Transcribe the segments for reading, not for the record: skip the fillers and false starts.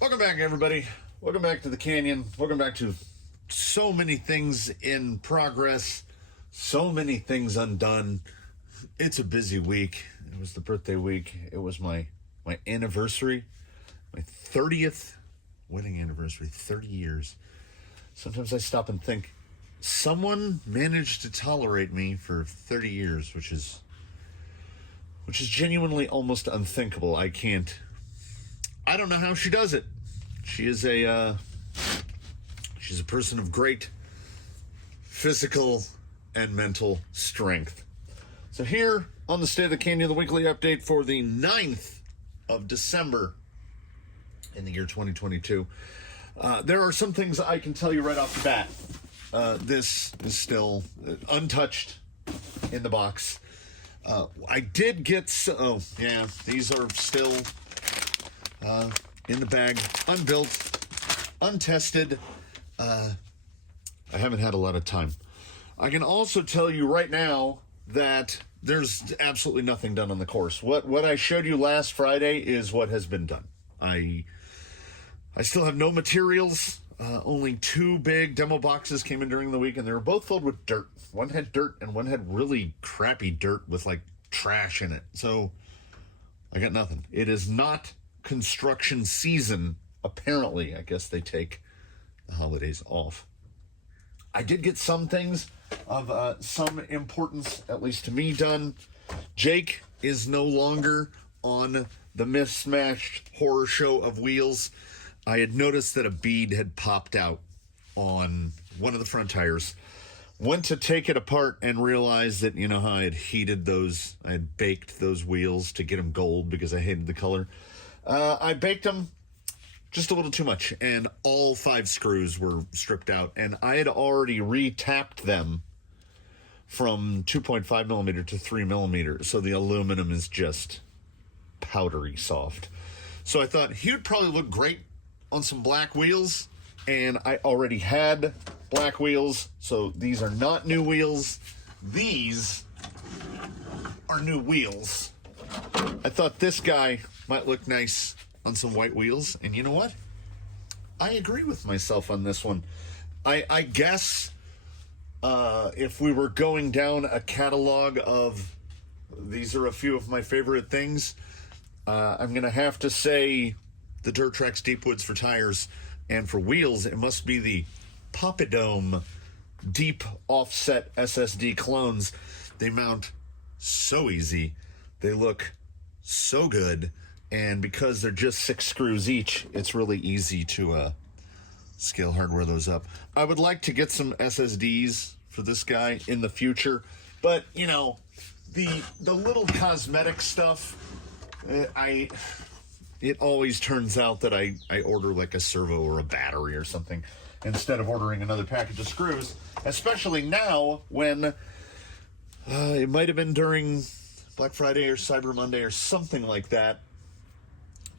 Welcome back, everybody. Welcome back to the canyon. Welcome back to so many things in progress, so many things undone. It's a busy week. It was the birthday week. It was my anniversary, my 30th wedding anniversary, 30 years. Sometimes I stop and think, someone managed to tolerate me for 30 years, which is genuinely almost unthinkable. I don't know how she does it. She's a person of great physical and mental strength. So here on the State of the Canyon, the weekly update for the 9th of December in the year 2022. There are some things I can tell you right off the bat. This is still untouched in the box. I did get these are still in the bag, unbuilt, untested. I haven't had a lot of time. I can also tell you right now that there's absolutely nothing done on the course. What I showed you last Friday is what has been done. I still have no materials. Only 2 big demo boxes came in during the week, and they were both filled with dirt. One had dirt, and one had really crappy dirt with, like, trash in it. So I got nothing. It is not construction season, apparently. I guess they take the holidays off. I did get some things of some importance, at least to me, done. Jake is no longer on the mismatched horror show of wheels. I had noticed that a bead had popped out on one of the front tires. Went to take it apart and realized that, you know how I had baked those wheels to get them gold because I hated the color. I baked them just a little too much, and all 5 screws were stripped out, and I had already re-tapped them from 2.5 millimeter to 3 millimeter, so the aluminum is just powdery soft. So I thought he would probably look great on some black wheels, and I already had black wheels, so these are not new wheels. These are new wheels. I thought this guy might look nice on some white wheels, and you know what? I agree with myself on this one. I guess if we were going down a catalog of these are a few of my favorite things, I'm gonna have to say the Dirt Trax Deep Woods for tires, and for wheels it must be the Popadome deep offset SSD clones. They mount so easy, they look so good, and because they're just 6 screws each, it's really easy to scale hardware those up. I would like to get some SSDs for this guy in the future, but you know, the little cosmetic stuff, it always turns out that I order like a servo or a battery or something instead of ordering another package of screws, especially now when it might have been during Black Friday or Cyber Monday or something like that.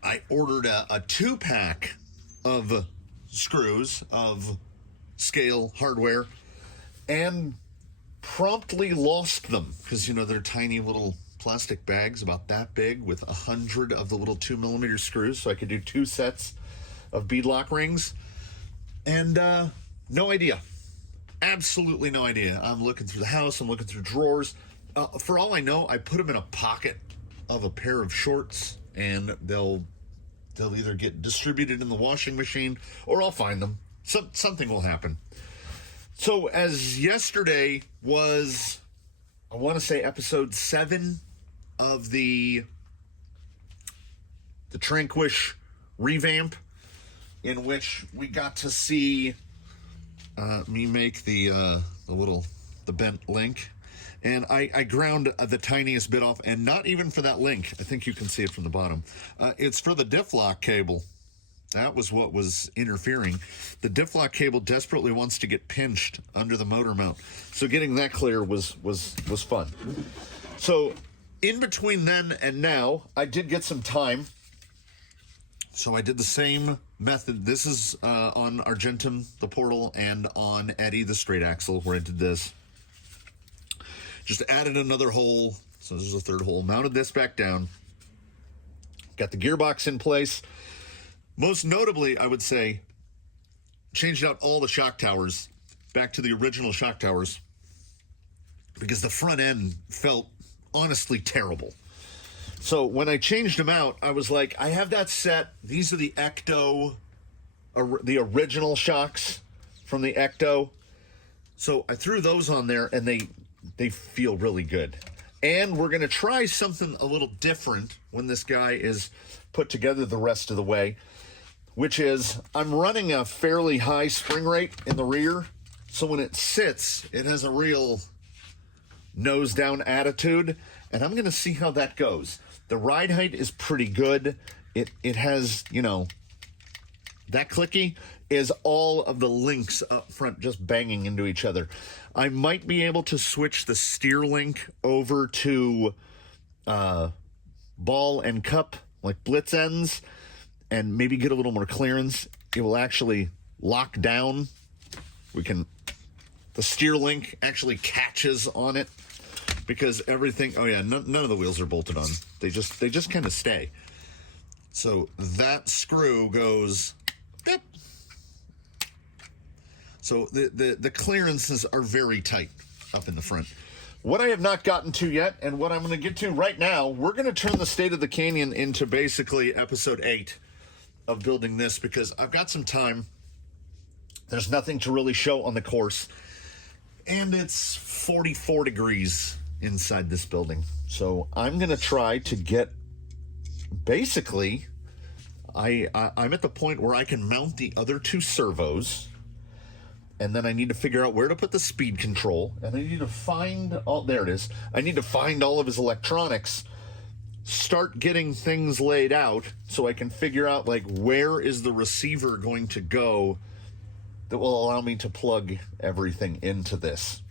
I ordered a 2-pack of screws of scale hardware and promptly lost them because, you know, they're tiny little plastic bags about that big with 100 of the little 2 millimeter screws, so I could do 2 sets of beadlock rings. And no idea. Absolutely no idea. I'm looking through the house, I'm looking through drawers. For all I know, I put them in a pocket of a pair of shorts, and they'll either get distributed in the washing machine or I'll find them. Something will happen. So as yesterday was, I want to say, episode 7 of the Tranquish revamp, in which we got to see me make the bent link. And I ground the tiniest bit off, and not even for that link. I think you can see it from the bottom. It's for the diff lock cable. That was what was interfering. The diff lock cable desperately wants to get pinched under the motor mount. So getting that clear was fun. So in between then and now, I did get some time. So I did the same method. This is on Argentum, the Portal, and on Eddie, the straight axle, where I did this. Just added another hole. So this is a third hole. Mounted this back down. Got the gearbox in place. Most notably, I would say, changed out all the shock towers back to the original shock towers because the front end felt honestly terrible. So when I changed them out, I was like, I have that set. These are the Ecto, the original shocks from the Ecto. So I threw those on there, and they feel really good. And we're going to try something a little different when this guy is put together the rest of the way, which is I'm running a fairly high spring rate in the rear. So when it sits, it has a real nose down attitude, and I'm going to see how that goes. The ride height is pretty good. It has, you know, that clicky is all of the links up front just banging into each other. I might be able to switch the steer link over to ball and cup, like blitz ends, and maybe get a little more clearance. It will actually lock down. The steer link actually catches on it because everything, oh yeah, none of the wheels are bolted on. They just kind of stay. So that screw goes, beep. So the clearances are very tight up in the front. What I have not gotten to yet, and what I'm going to get to right now, we're going to turn the State of the Canyon into basically episode 8 of building this because I've got some time. There's nothing to really show on the course. And it's 44 degrees inside this building. So I'm going to try to get, basically, I'm at the point where I can mount the other 2 servos. And then I need to figure out where to put the speed control. And I need to find, there it is. I need to find all of his electronics, start getting things laid out so I can figure out, like, where is the receiver going to go that will allow me to plug everything into this.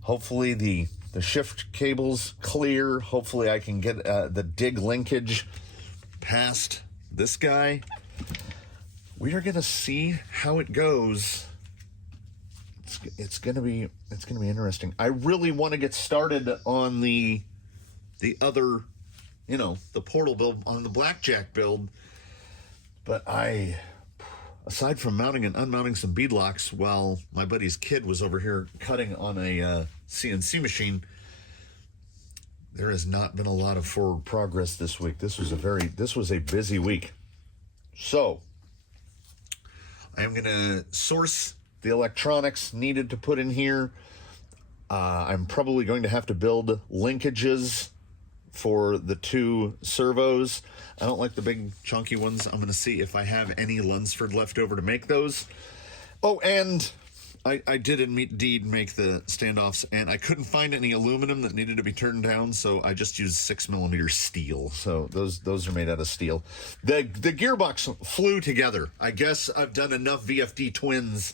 Hopefully the shift cable's clear. Hopefully I can get the dig linkage past this guy. We are gonna see how it goes. It's gonna be interesting. I really want to get started on the other, you know, the portal build, on the blackjack build, but aside from mounting and unmounting some beadlocks while my buddy's kid was over here cutting on a CNC machine, there has not been a lot of forward progress this week. This was a busy week. So I am going to source the electronics needed to put in here. I'm probably going to have to build linkages for the 2 servos. I don't like the big chunky ones. I'm going to see if I have any Lunsford left over to make those. Oh, and I did indeed make the standoffs, and I couldn't find any aluminum that needed to be turned down, so I just used 6mm steel. So those are made out of steel. The gearbox flew together. I guess I've done enough VFD twins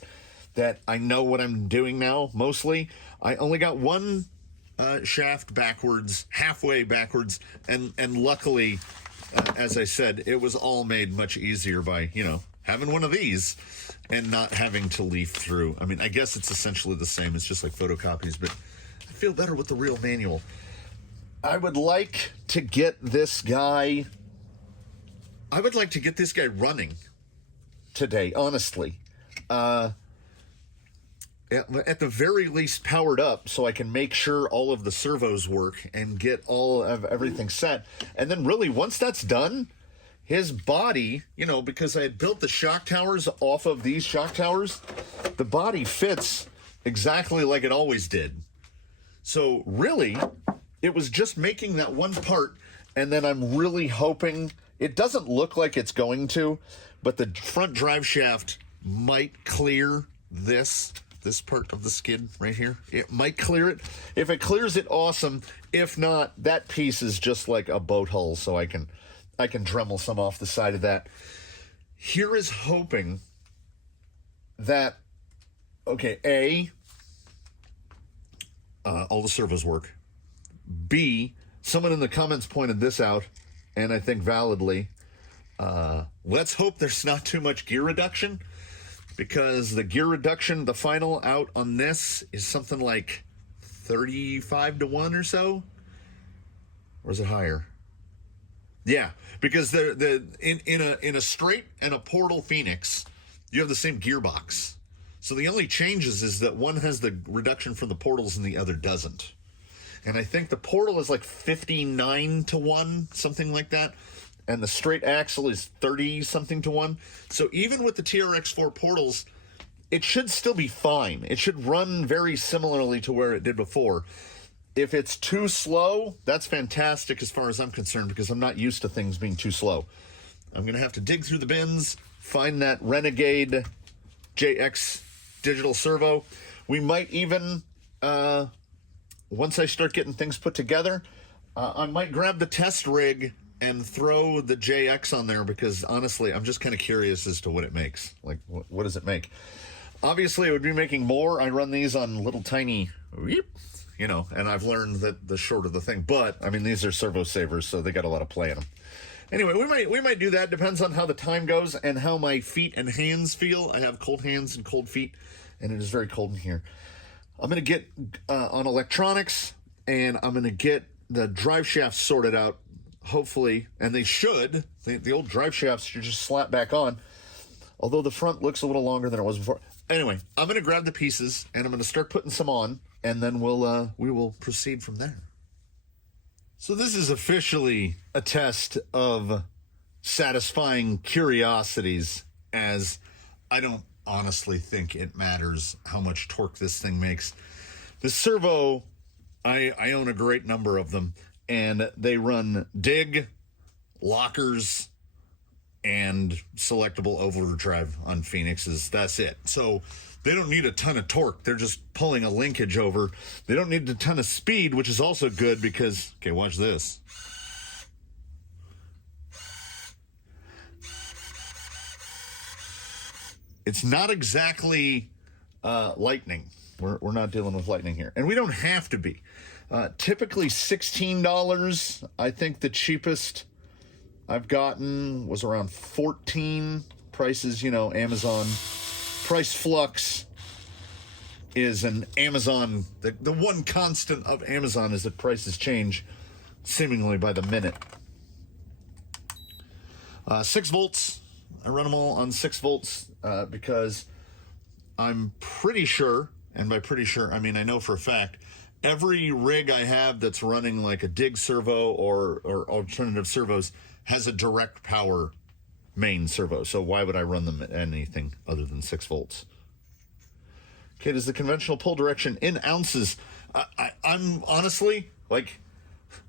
that I know what I'm doing now, mostly. I only got one shaft backwards, halfway backwards, and luckily, as I said, it was all made much easier by, you know, having one of these and not having to leaf through. I mean, I guess it's essentially the same. It's just like photocopies, but I feel better with the real manual. I would like to get this guy running today, honestly. At the very least powered up so I can make sure all of the servos work and get all of everything set. And then really, once that's done, his body, you know, because I had built the shock towers off of these shock towers, the body fits exactly like it always did. So really, it was just making that one part, and then I'm really hoping, it doesn't look like it's going to, but the front drive shaft might clear this part of the skid right here. It might clear it. If it clears it, awesome. If not, that piece is just like a boat hull, so I can Dremel some off the side of that. Here is hoping that, okay, A, all the servos work. B, someone in the comments pointed this out, and I think validly. Let's hope there's not too much gear reduction, because the gear reduction, the final out on this is something like 35 to 1 or so. Or is it higher? Yeah, because in a straight and a portal Phoenix, you have the same gearbox. So the only changes is that one has the reduction from the portals and the other doesn't. And I think the portal is like 59 to 1, something like that. And the straight axle is 30 something to 1. So even with the TRX4 portals, it should still be fine. It should run very similarly to where it did before. If it's too slow, that's fantastic as far as I'm concerned, because I'm not used to things being too slow. I'm going to have to dig through the bins, find that Renegade JX digital servo. We might even, once I start getting things put together, I might grab the test rig and throw the JX on there, because honestly, I'm just kind of curious as to what it makes. Like, what does it make? Obviously, it would be making more. I run these on little tiny, and I've learned that the shorter the thing. But, I mean, these are servo savers, so they got a lot of play in them. Anyway, we might do that. Depends on how the time goes and how my feet and hands feel. I have cold hands and cold feet, and it is very cold in here. I'm going to get on electronics, and I'm going to get the drive shafts sorted out, hopefully. And they should. The old drive shafts should just slap back on, although the front looks a little longer than it was before. Anyway, I'm going to grab the pieces, and I'm going to start putting some on, and then we will proceed from there. So this is officially a test of satisfying curiosities, as I don't honestly think it matters how much torque this thing makes. The servo, I own a great number of them, and they run dig, lockers, and selectable overdrive on Phoenixes. That's it. So they don't need a ton of torque. They're just pulling a linkage over. They don't need a ton of speed, which is also good because, okay, watch this. It's not exactly lightning. We're not dealing with lightning here. And we don't have to be. Typically $16. I think the cheapest I've gotten was around $14. Prices, Amazon. Price flux is an Amazon. The one constant of Amazon is that prices change seemingly by the minute. 6 volts. I run them all on 6 volts because I'm pretty sure, and by pretty sure, I mean I know for a fact, every rig I have that's running like a dig servo or alternative servos has a direct power main servo. So why would I run them at anything other than 6 volts? Okay, does the conventional pull direction in ounces? I'm honestly like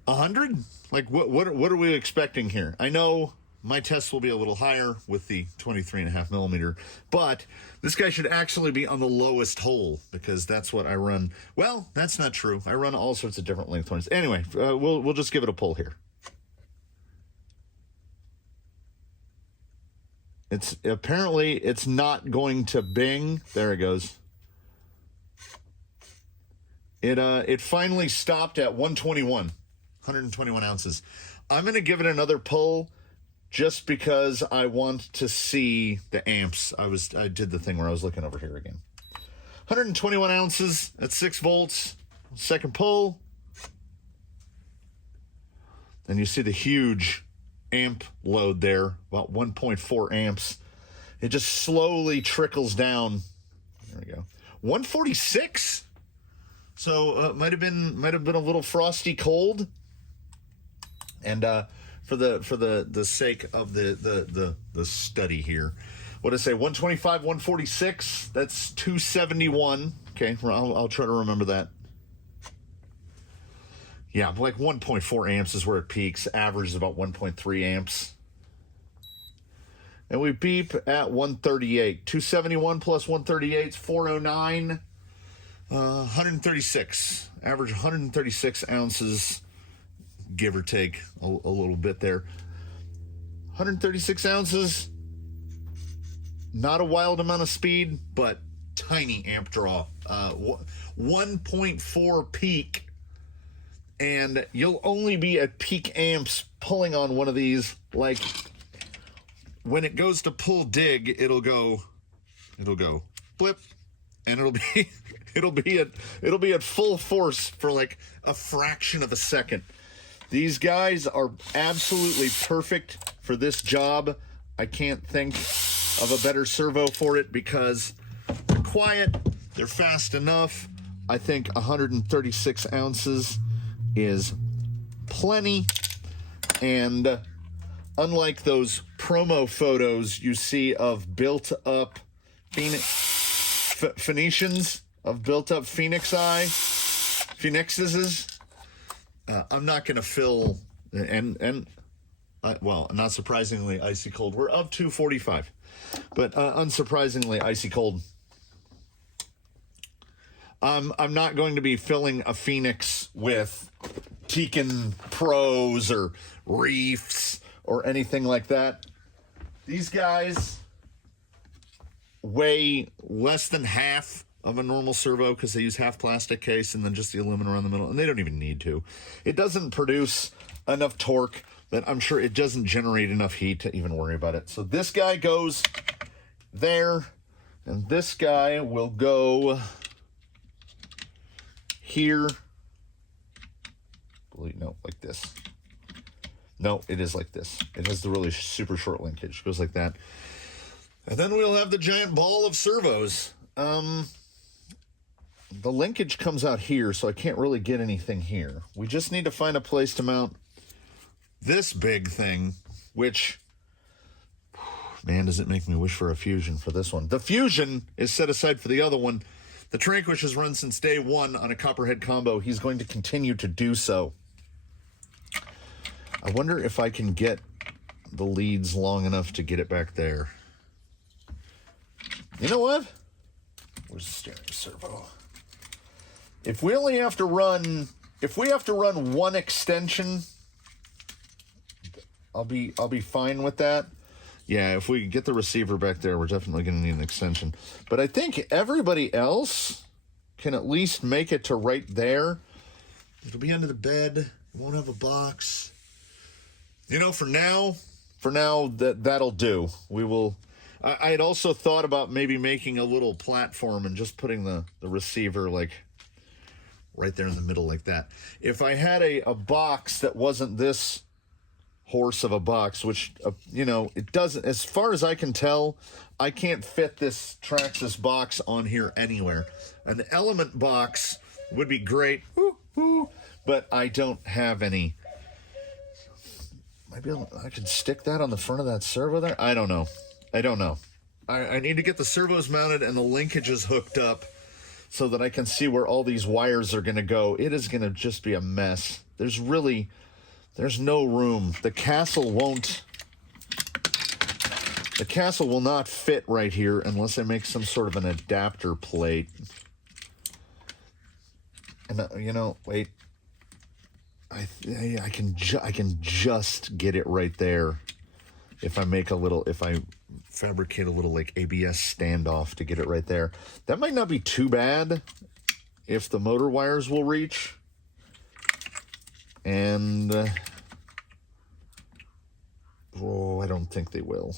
100. Like what are we expecting here? I know my test will be a little higher with the 23.5 millimeter, but this guy should actually be on the lowest hole because that's what I run. Well, that's not true. I run all sorts of different length ones. Anyway, we'll just give it a pull here. It's not going to bing. There it goes. It finally stopped at 121 ounces. I'm going to give it another pull just because I want to see the amps. I did the thing where I was looking over here again. 121 ounces at 6 volts. Second pull. And you see the huge amp load there, about 1.4 amps. It just slowly trickles down. There we go. 146. So might have been a little frosty cold. And for the sake of the study here, what did I say? 125, 146. That's 271. Okay, I'll try to remember that. Yeah, like 1.4 amps is where it peaks. Average is about 1.3 amps. And we beep at 138. 271 plus 138 is 409. 136. Average 136 ounces, give or take a little bit there. 136 ounces. Not a wild amount of speed, but tiny amp draw. 1.4 peak. And you'll only be at peak amps pulling on one of these. Like when it goes to pull dig, it'll go blip, and it'll be at full force for like a fraction of a second. These guys are absolutely perfect for this job. I can't think of a better servo for it because they're quiet, they're fast enough. I think 136 ounces is plenty. And unlike those promo photos you see of built-up Phoenicians, of built-up Phoenixes, I'm not going to fill, well, not surprisingly, icy cold. We're up to 245, but unsurprisingly, icy cold. I'm not going to be filling a Phoenix with Tekin Pros or Reefs or anything like that. These guys weigh less than half of a normal servo because they use half plastic case and then just the aluminum around the middle, and they don't even need to. It doesn't produce enough torque that I'm sure it doesn't generate enough heat to even worry about it. So this guy goes there, and this guy will go here. No, like this. No, it is like this. It has the really super short linkage. It goes like that. And then we'll have the giant ball of servos. The linkage comes out here, so I can't really get anything here. We just need to find a place to mount this big thing, which, man, does it make me wish for a Fusion for this one. The Fusion is set aside for the other one. The Tranquish has run since day one on a copperhead combo. He's going to continue to do so. I wonder if I can get the leads long enough to get it back there. You know what? Where's the steering servo? If we only have to run, if we have to run one extension, I'll be fine with that. Yeah, if we get the receiver back there, we're definitely going to need an extension. But I think everybody else can at least make it to right there. It'll be under the bed. It won't have a box. You know, for now, that'll do. We will. I had also thought about maybe making a little platform and just putting the receiver like right there in the middle like that. If I had a box that wasn't this horse of a box, which, you know, it doesn't, as far as I can tell, I can't fit this Traxxas box on here anywhere. An element box would be great, but I don't have any. Maybe I could stick that on the front of that servo there? I don't know. I need to get the servos mounted and the linkages hooked up so that I can see where all these wires are going to go. It is going to just be a mess. There's no room. The castle will not fit right here unless I make some sort of an adapter plate. And you know, wait. I can just get it right there if I fabricate a little like ABS standoff to get it right there. That might not be too bad if the motor wires will reach. And I don't think they will.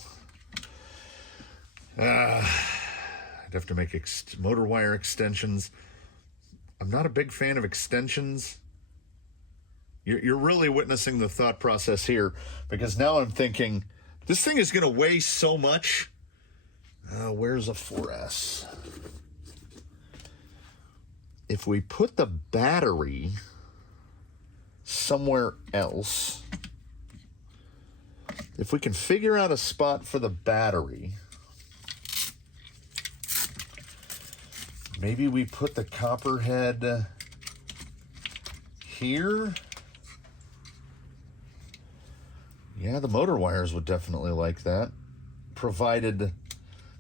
I'd have to make motor wire extensions. I'm not a big fan of extensions. You're really witnessing the thought process here, because now I'm thinking, this thing is going to weigh so much. Where's a 4S? If we put the battery somewhere else, if we can figure out a spot for the battery, maybe we put the copperhead here. Yeah, the motor wires would definitely like that, provided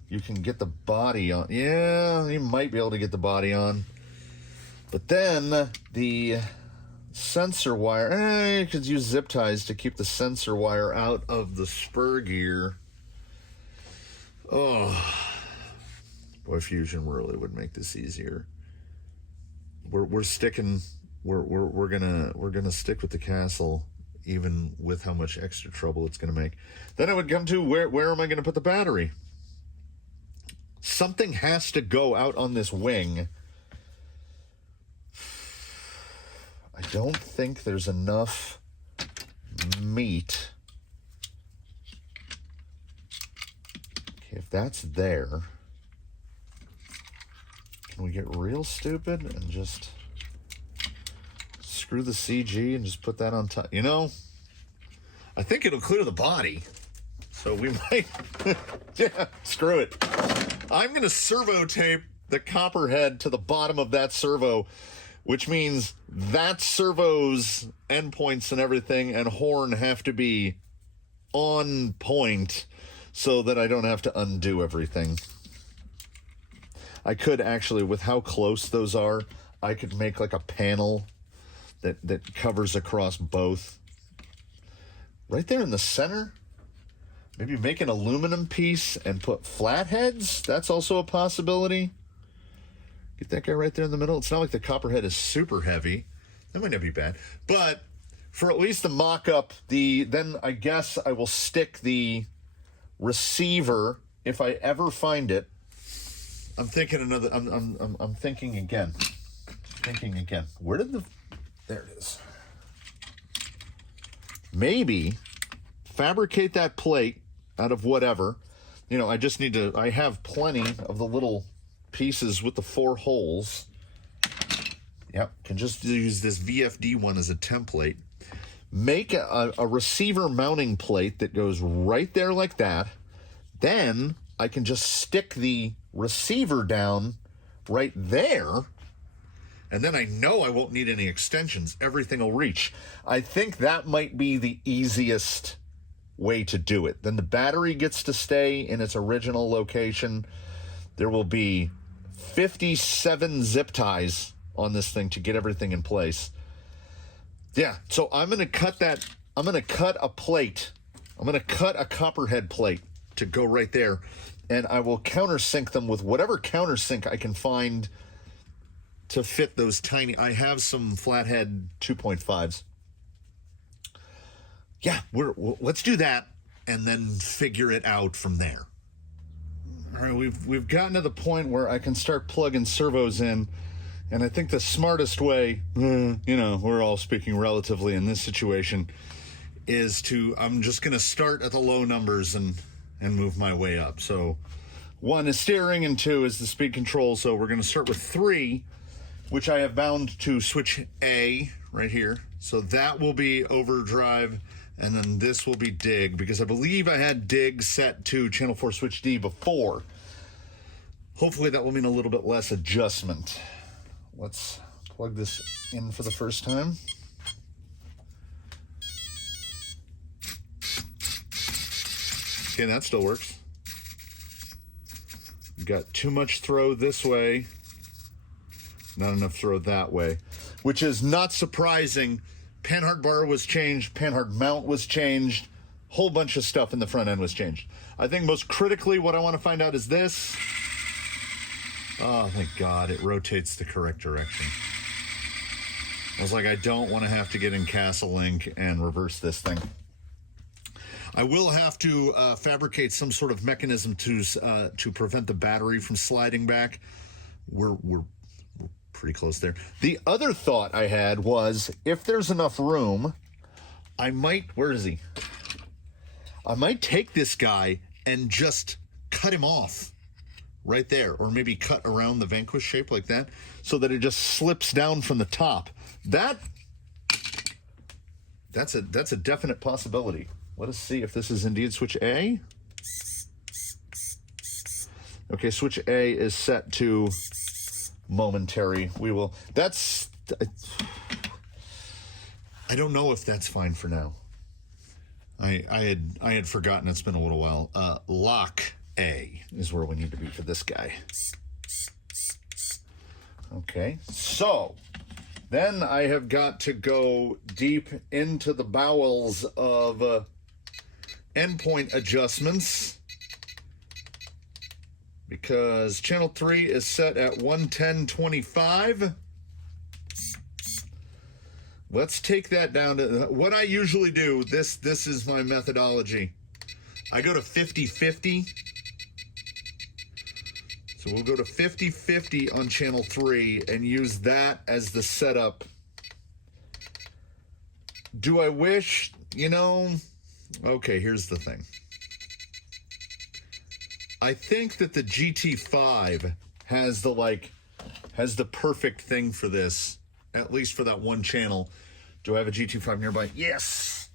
you can get the body on. Yeah, you might be able to get the body on. But then the sensor wire, you could use zip ties to keep the sensor wire out of the spur gear. Oh, boy, Fusion really would make this easier. We're gonna stick with the castle, even with how much extra trouble it's going to make. Then it would come to, where am I going to put the battery? Something has to go out on this wing. I don't think there's enough meet. Okay, if that's there, can we get real stupid and just screw the CG and just put that on top? You know, I think it'll clear the body. So we might, yeah, screw it. I'm going to servo tape the copper head to the bottom of that servo, which means that servo's endpoints and everything and horn have to be on point so that I don't have to undo everything. I could actually, with how close those are, I could make like a panel that covers across both. Right there in the center, maybe make an aluminum piece and put flatheads. That's also a possibility. Get that guy right there in the middle. It's not like the copperhead is super heavy. That might not be bad. But for at least the mock-up, then I guess I will stick the receiver, if I ever find it. I'm thinking another, I'm thinking again. Where did there it is. Maybe fabricate that plate out of whatever. You know, I just need to, I have plenty of the little pieces with the 4 holes. Yep, can just use this VFD one as a template. Make a receiver mounting plate that goes right there like that. Then I can just stick the receiver down right there. And then I know I won't need any extensions. Everything will reach. I think that might be the easiest way to do it. Then the battery gets to stay in its original location. There will be 57 zip ties on this thing to get everything in place. Yeah, so I'm going to cut that. I'm going to cut a plate. I'm going to cut a copperhead plate to go right there. And I will countersink them with whatever countersink I can find to fit those tiny. I have some flathead 2.5s. Yeah, let's do that and then figure it out from there. All right, we've gotten to the point where I can start plugging servos in, and I think the smartest way, you know, we're all speaking relatively in this situation, is I'm just going to start at the low numbers and move my way up. So 1 is steering and 2 is the speed control. So we're going to start with 3, which I have bound to switch A right here. So that will be overdrive, and then this will be dig, because I believe I had dig set to channel 4 switch D before. Hopefully that will mean a little bit less adjustment. Let's plug this in for the first time. Okay, that still works. Got too much throw this way, not enough throw that way, which is not surprising. Panhard bar was changed, Panhard mount was changed, whole bunch of stuff in the front end was changed. I think most critically what I want to find out is this. Oh, thank God, it rotates the correct direction. I was like, I don't want to have to get in Castle Link and reverse this thing. I will have to fabricate some sort of mechanism to prevent the battery from sliding back. We're pretty close there. The other thought I had was, if there's enough room, I might, where is he? I might take this guy and just cut him off right there, or maybe cut around the Vanquish shape like that, so that it just slips down from the top. That's a definite possibility. Let us see if this is indeed switch A. Okay, switch A is set to momentary. We will, that's, I don't know if that's fine for now. I had forgotten, it's been a little while. Lock A is where we need to be for this guy. Okay, so then I have got to go deep into the bowels of endpoint adjustments, because channel 3 is set at 110.25. Let's take that down to what I usually do. This is my methodology. I go to 50-50. So we'll go to 50-50 on channel 3 and use that as the setup. Do I wish you know, okay, here's the thing. I think that the GT5 has the perfect thing for this, at least for that one channel. Do I have a GT5 nearby? Yes.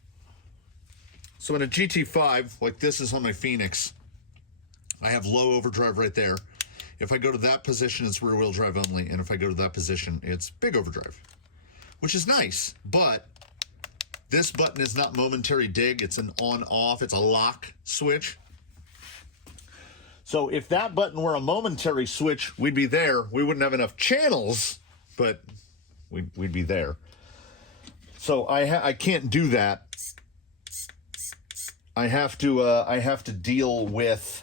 So in a GT5, like this is on my Phoenix, I have low overdrive right there. If I go to that position, it's rear wheel drive only. And if I go to that position, it's big overdrive, which is nice. But this button is not momentary dig. It's an on off. It's a lock switch. So if that button were a momentary switch, we'd be there. We wouldn't have enough channels, but we'd be there. So I can't do that. I have to deal with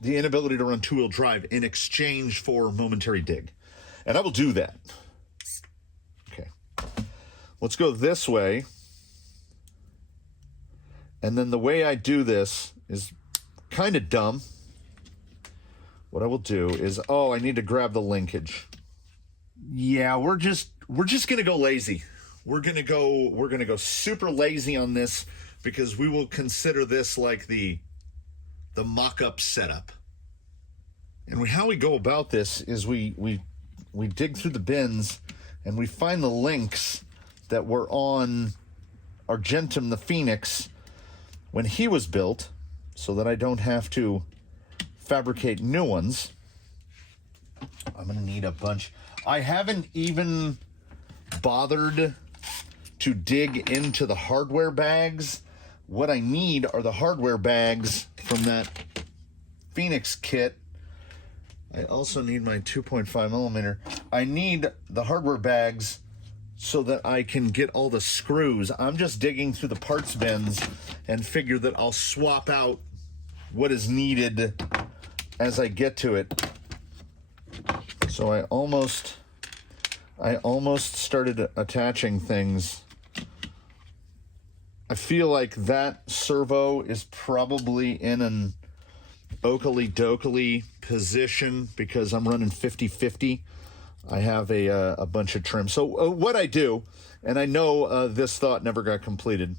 the inability to run two-wheel drive in exchange for momentary dig. And I will do that. Okay. Let's go this way. And then the way I do this is kind of dumb. What I will do is, I need to grab the linkage. Yeah, we're just gonna go lazy. We're gonna go super lazy on this because we will consider this like the mock-up setup. And how we go about this is we dig through the bins and we find the links that were on Argentum the Phoenix when he was built, so that I don't have to fabricate new ones. I'm gonna need a bunch. I haven't even bothered to dig into the hardware bags. What I need are the hardware bags from that Phoenix kit. I also need my 2.5 millimeter. I need the hardware bags so that I can get all the screws. I'm just digging through the parts bins and figure that I'll swap out what is needed as I get to it. So I almost started attaching things. I feel like that servo is probably in an Oakley-dokley position because I'm running 50-50. I have a bunch of trim. So what I do, and I know this thought never got completed,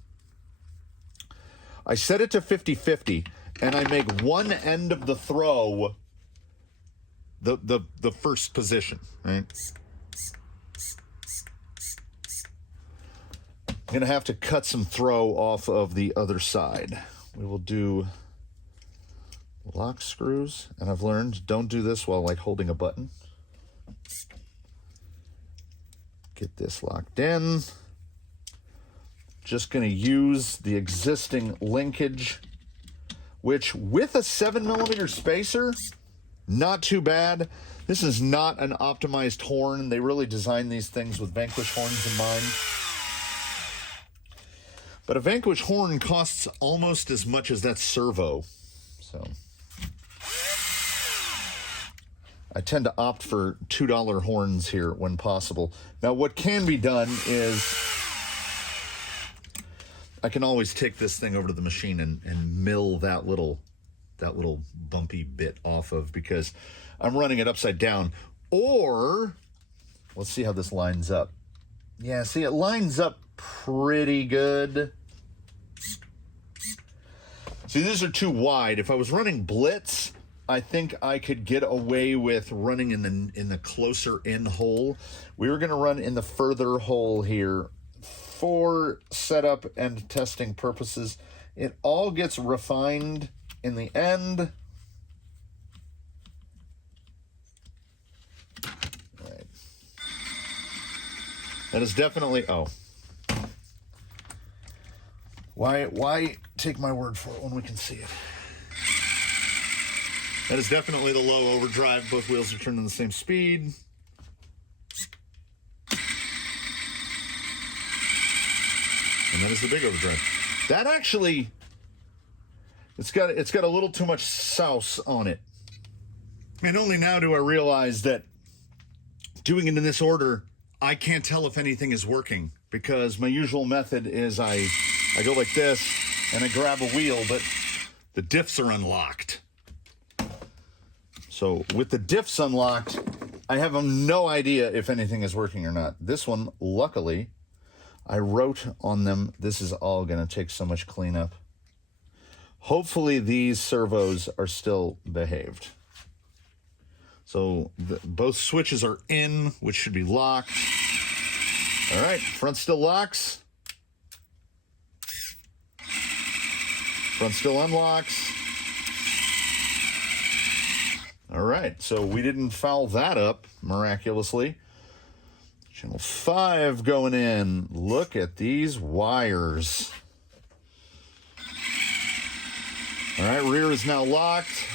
I set it to 50-50, and I make one end of the throw the first position, right? I'm going to have to cut some throw off of the other side. We will do lock screws, and I've learned don't do this while like holding a button. Get this locked in. Just going to use the existing linkage, which with a 7mm spacer, not too bad. This is not an optimized horn. They really designed these things with Vanquish horns in mind. But a Vanquish horn costs almost as much as that servo. So I tend to opt for $2 horns here when possible. Now what can be done is I can always take this thing over to the machine and mill that little bumpy bit off of, because I'm running it upside down. Or let's see how this lines up. Yeah, see, it lines up pretty good. See, these are too wide. If I was running Blitz, I think I could get away with running in the closer in hole. We were going to run in the further hole here for setup and testing purposes. It all gets refined in the end. All right. That is definitely, Why take my word for it when we can see it? That is definitely the low overdrive. Both wheels are turning the same speed. And that is the big overdrive. That actually, it's got a little too much sauce on it. And only now do I realize that doing it in this order, I can't tell if anything is working, because my usual method is I go like this and I grab a wheel, but the diffs are unlocked. So with the diffs unlocked, I have no idea if anything is working or not. This one, luckily, I wrote on them, this is all going to take so much cleanup. Hopefully these servos are still behaved. So both switches are in, which should be locked. All right, front still locks. Front still unlocks. All right, so we didn't foul that up miraculously. Channel 5 going in. Look at these wires. All right, rear is now locked.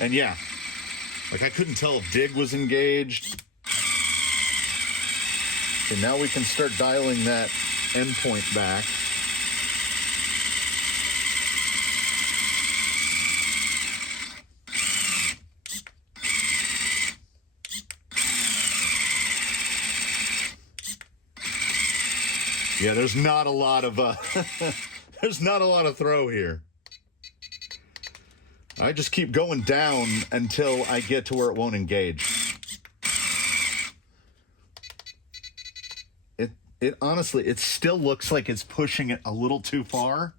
And yeah, like I couldn't tell if dig was engaged. Okay, now we can start dialing that endpoint back. Yeah, there's not a lot of there's not a lot of throw here. I just keep going down until I get to where it won't engage. It honestly, it still looks like it's pushing it a little too far.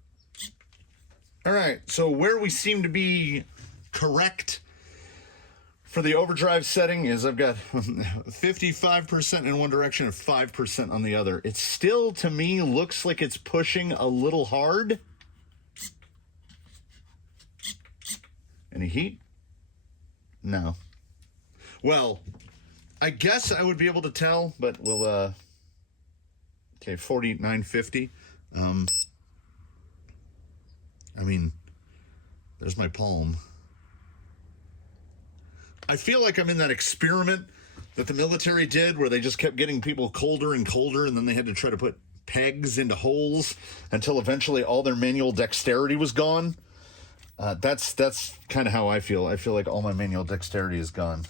All right, so where we seem to be correct for the overdrive setting is I've got 55% in one direction and 5% on the other. It still, to me, looks like it's pushing a little hard. Any heat? No. Well, I guess I would be able to tell, but we'll, okay, 4950. I mean, there's my palm. I feel like I'm in that experiment that the military did where they just kept getting people colder and colder, and then they had to try to put pegs into holes until eventually all their manual dexterity was gone. That's kind of how I feel. I feel like all my manual dexterity is gone.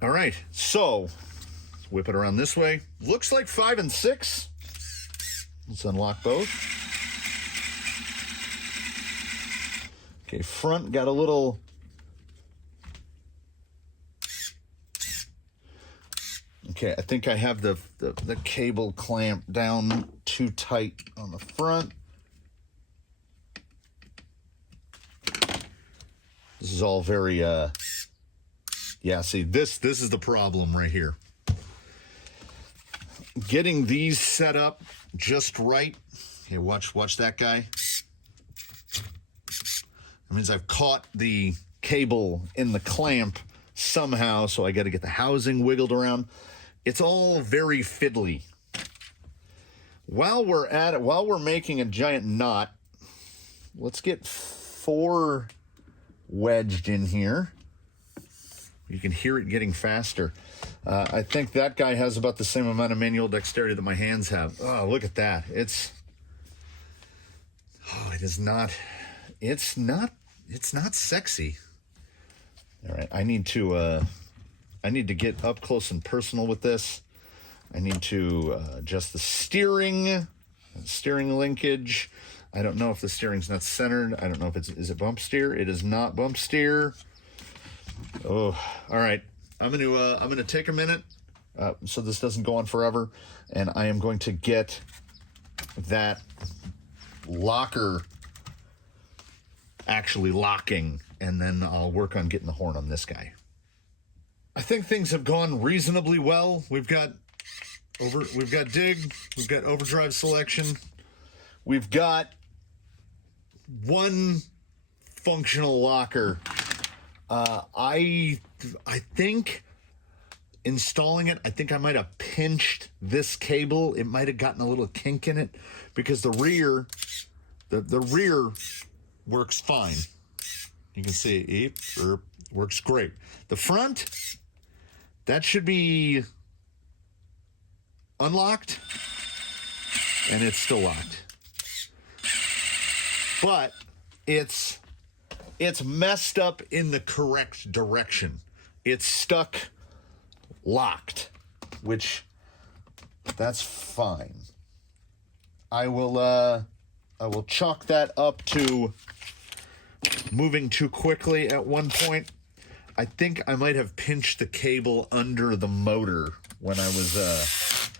All right, so let's whip it around this way. Looks like 5 and 6. Let's unlock both. Okay, front got a little... Okay, I think I have the cable clamp down too tight on the front. This is all very, yeah, see, this is the problem right here. Getting these set up just right. Okay, watch that guy. That means I've caught the cable in the clamp somehow, so I got to get the housing wiggled around. It's all very fiddly. While we're at it, while we're making a giant knot, let's get 4 wedged in here. You can hear it getting faster. I think that guy has about the same amount of manual dexterity that my hands have. Oh, look at that. It is not, it's not sexy. All right, I need to get up close and personal with this. I need to adjust the steering linkage. I don't know if the steering's not centered. I don't know if is it bump steer? It is not bump steer. Oh, all right. I'm gonna take a minute so this doesn't go on forever, and I am going to get that locker actually locking, and then I'll work on getting the horn on this guy. I think things have gone reasonably well. We've got dig, we've got overdrive selection, we've got one functional locker. I think installing it, I think I might have pinched this cable. It might have gotten a little kink in it because the rear works fine. You can see it works great. The front, that should be unlocked, and it's still locked. But it's messed up in the correct direction. It's stuck locked, which that's fine. I will chalk that up to moving too quickly at one point. I think I might have pinched the cable under the motor when I was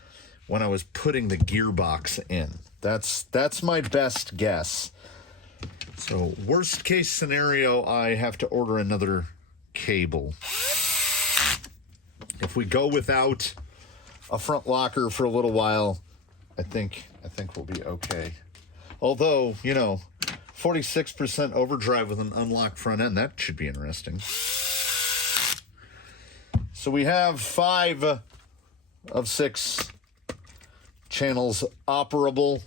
when I was putting the gearbox in. That's my best guess. So worst case scenario, I have to order another cable. If we go without a front locker for a little while, I think we'll be okay. Although, 46% overdrive with an unlocked front end, that should be interesting. So we have 5 of 6 channels operable.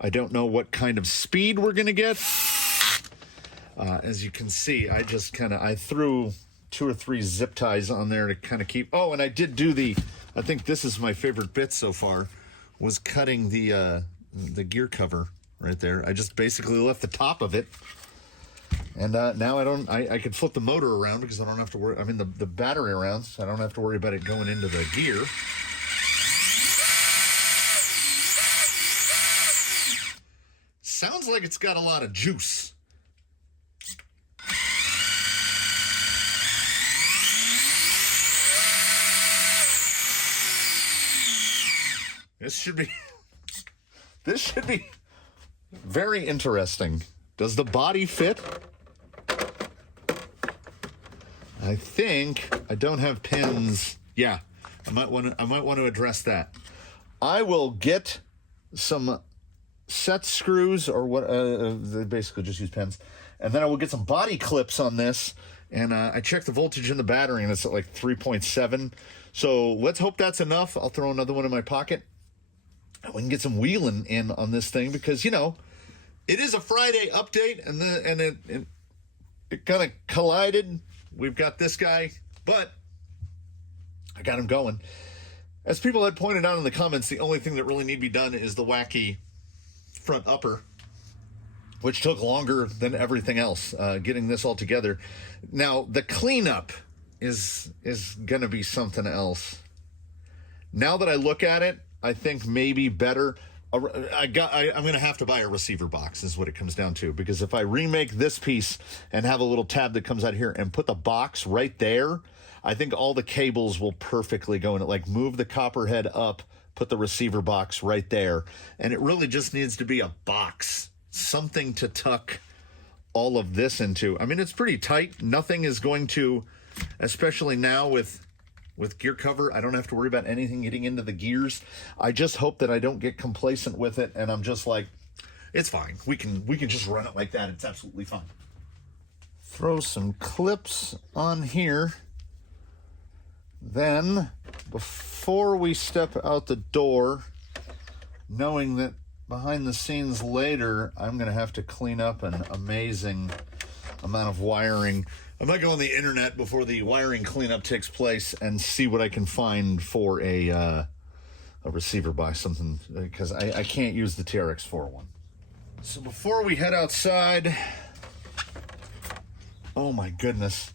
I don't know what kind of speed we're going to get. As you can see, I threw 2 or 3 zip ties on there to kind of keep. Oh, and I did do I think this is my favorite bit so far, was cutting the gear cover right there. I just basically left the top of it. And now I could flip the motor around because I don't have to worry. I mean, the battery around, so I don't have to worry about it going into the gear. Sounds like it's got a lot of juice. This should be very interesting. Does the body fit? I think I don't have pins. Yeah, I might want to address that. I will get some set screws or what. They basically just use pins, and then I will get some body clips on this. And I checked the voltage in the battery, and it's at like 3.7. So let's hope that's enough. I'll throw another one in my pocket. We can get some wheelin in on this thing because, it is a Friday update, and it kind of collided. We've got this guy, but I got him going. As people had pointed out in the comments, the only thing that really need to be done is the wacky front upper, which took longer than everything else, getting this all together. Now, the cleanup is going to be something else. Now that I look at it, I think maybe better. I'm going to have to buy a receiver box is what it comes down to, because if I remake this piece and have a little tab that comes out here and put the box right there, I think all the cables will perfectly go in it. Like move the copper head up, put the receiver box right there. And it really just needs to be a box, something to tuck all of this into. I mean, it's pretty tight. Nothing is going to, especially now with gear cover, I don't have to worry about anything getting into the gears. I just hope that I don't get complacent with it and I'm just like, it's fine. We can just run it like that. It's absolutely fine. Throw some clips on here. Then, before we step out the door, knowing that behind the scenes later, I'm going to have to clean up an amazing amount of wiring. I might go on the internet before the wiring cleanup takes place and see what I can find for a receiver box, something, because I can't use the TRX-401. So before we head outside, oh my goodness,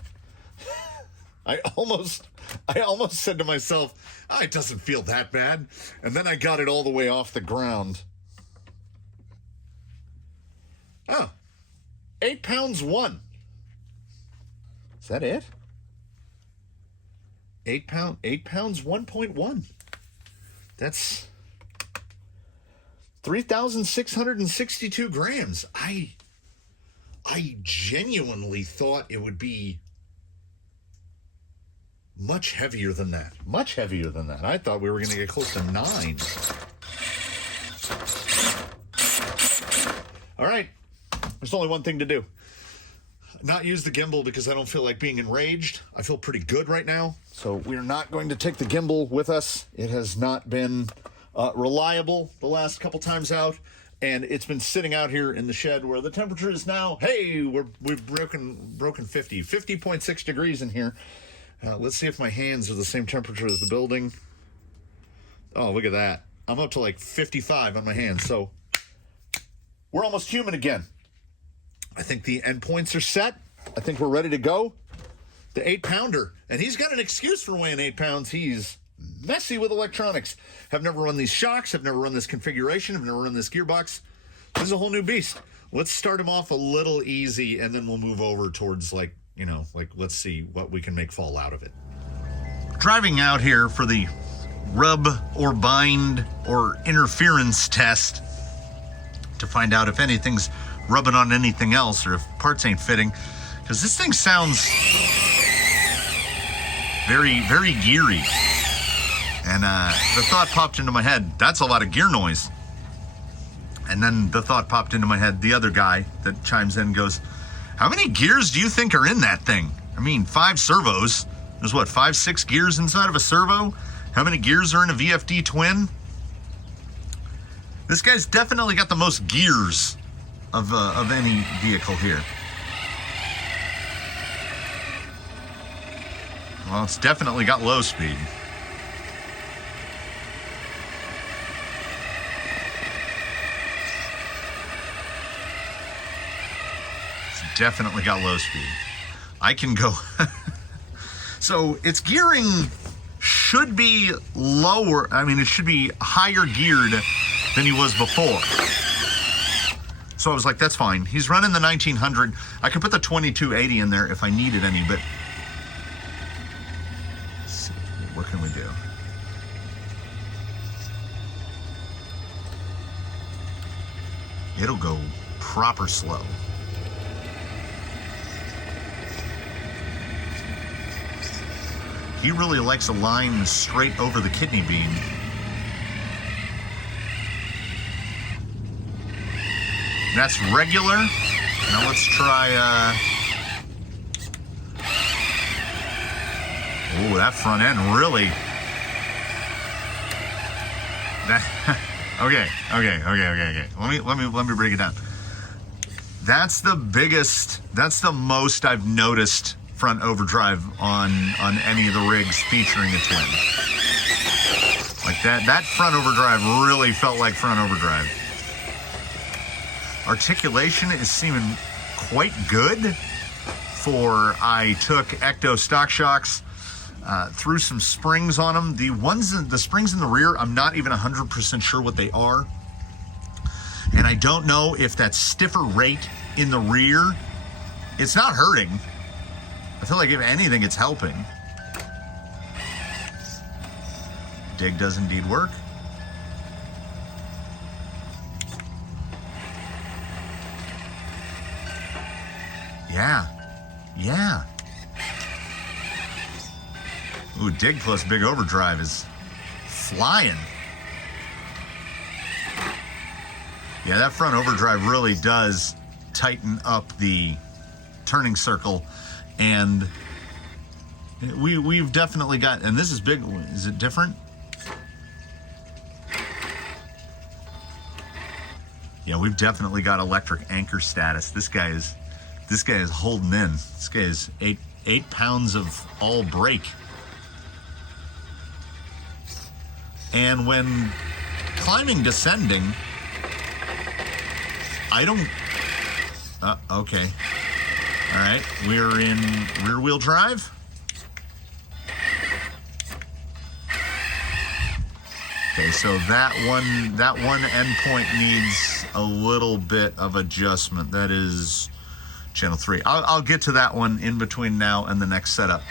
I almost said to myself, it doesn't feel that bad, and then I got it all the way off the ground. 8 pounds 1. Is that it? 8 pounds 1.1. That's 3,662 grams. I genuinely thought it would be much heavier than that. Much heavier than that. I thought we were going to get close to 9. All right. There's only one thing to do. Not use the gimbal because I don't feel like being enraged. I feel pretty good right now. So we're not going to take the gimbal with us. It has not been reliable the last couple times out. And it's been sitting out here in the shed where the temperature is now, hey, we've broken 50.6 degrees in here. Let's see if my hands are the same temperature as the building. Oh, look at that. I'm up to like 55 on my hands. So we're almost human again. I think the endpoints are set. I think we're ready to go. The 8-pounder. And he's got an excuse for weighing 8 pounds. He's messy with electronics. Have never run these shocks. Have never run this configuration. Have never run this gearbox. This is a whole new beast. Let's start him off a little easy, and then we'll move over towards, let's see what we can make fall out of it. Driving out here for the rub or bind or interference test to find out if anything's rubbing on anything else or if parts ain't fitting, because this thing sounds very, very geary. And the thought popped into my head, that's a lot of gear noise. And then the thought popped into my head, the other guy that chimes in goes, how many gears do you think are in that thing? I mean, 5 servos. There's what, 5, 6 gears inside of a servo? How many gears are in a VFD twin? This guy's definitely got the most gears of any vehicle here. Well, it's definitely got low speed. It's definitely got low speed. I can go... So its gearing should be lower. I mean, it should be higher geared than he was before. So I was like, that's fine. He's running the 1900. I could put the 2280 in there if I needed any, but let's see, what can we do? It'll go proper slow. He really likes a line straight over the kidney bean. That's regular. Now let's try, oh, that front end really. Okay. Let me break it down. That's the biggest, that's the most I've noticed front overdrive on any of the rigs featuring a twin. Like that front overdrive really felt like front overdrive. Articulation is seeming quite good for, I took Ecto stock shocks, threw some springs on them. The springs in the rear, I'm not even 100% sure what they are. And I don't know if that stiffer rate in the rear, it's not hurting. I feel like if anything, it's helping. Dig does indeed work. Yeah. Ooh, dig plus big overdrive is flying. Yeah, that front overdrive really does tighten up the turning circle. And we've definitely got, and this is big, is it different? Yeah, we've definitely got electric anchor status. This guy is holding in. This guy is 8 pounds of all brake. And when climbing, descending, I don't, okay. All right, we're in rear wheel drive. Okay, so that one endpoint needs a little bit of adjustment. That is channel 3. I'll get to that one in between now and the next setup.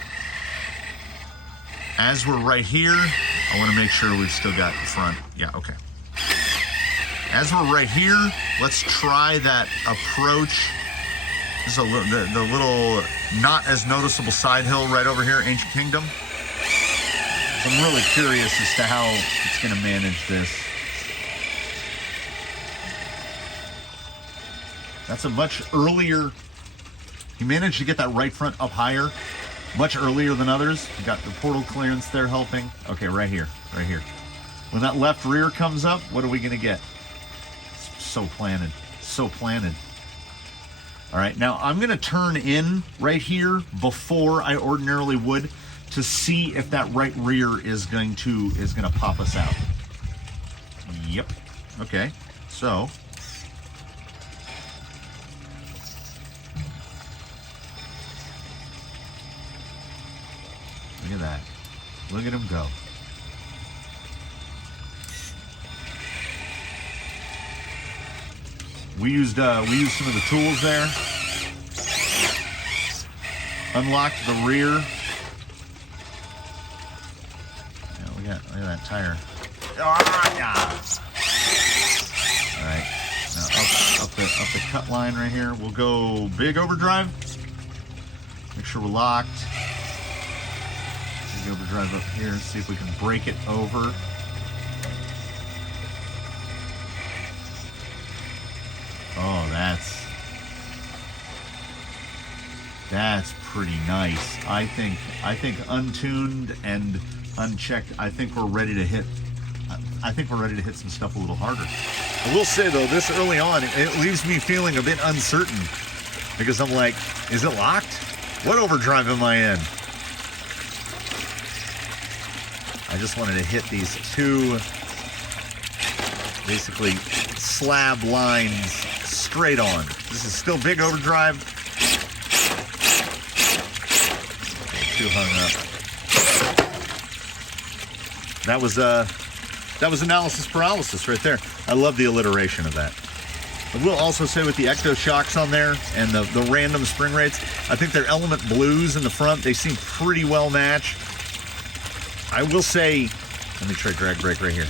As we're right here, I want to make sure we've still got the front. Yeah, okay. As we're right here, let's try that approach. This is the little not as noticeable side hill right over here, Ancient Kingdom. So I'm really curious as to how it's going to manage this. That's a much earlier, he managed to get that right front up higher, much earlier than others. You got the portal clearance there helping. Okay, right here. When that left rear comes up, what are we going to get? So planted. All right, now I'm going to turn in right here before I ordinarily would to see if that right rear is going to pop us out. Yep. Okay. So look at that. Look at him go. We used some of the tools there. Unlocked the rear. Yeah, we got at that tire. Ah, yeah. All right, now up the cut line right here. We'll go big overdrive. Make sure we're locked. Big overdrive up here. See if we can break it over. Oh, that's pretty nice. I think untuned and unchecked, I think we're ready to hit some stuff a little harder. I will say though, this early on, it leaves me feeling a bit uncertain because I'm like, is it locked? What overdrive am I in? I just wanted to hit these two basically slab lines straight on. This is still big overdrive. Too hung up. That was analysis paralysis right there. I love the alliteration of that. I will also say with the Ecto shocks on there and the random spring rates, I think they're element blues in the front. They seem pretty well matched. I will say, let me try drag brake right here.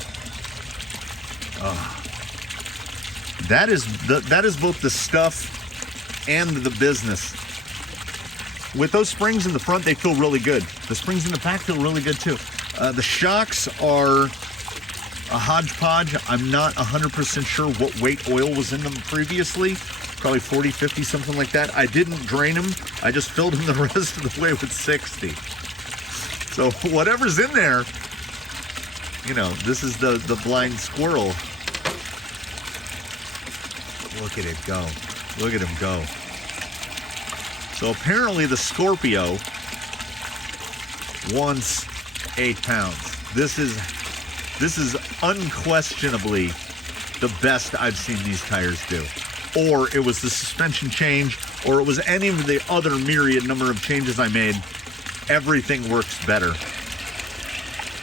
Oh, that is both the stuff and the business. With those springs in the front, they feel really good. The springs in the back feel really good too. The shocks are a hodgepodge. I'm not 100% sure what weight oil was in them previously. Probably 40, 50, something like that. I didn't drain them. I just filled them the rest of the way with 60. So whatever's in there, you know, this is the blind squirrel. Look at it go. Look at him go. So apparently the Scorpio wants 8 pounds. This is unquestionably the best I've seen these tires do. Or it was the suspension change, or it was any of the other myriad number of changes I made. Everything works better.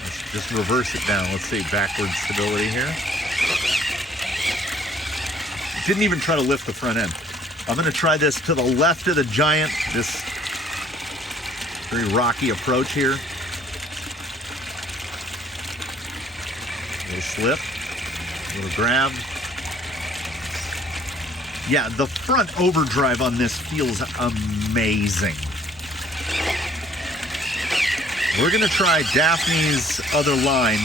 Let's just reverse it down. Let's see, backward stability here. Didn't even try to lift the front end. I'm going to try this to the left of the Giant, this very rocky approach here. A little slip, a little grab. Yeah, the front overdrive on this feels amazing. We're going to try Daphne's other line,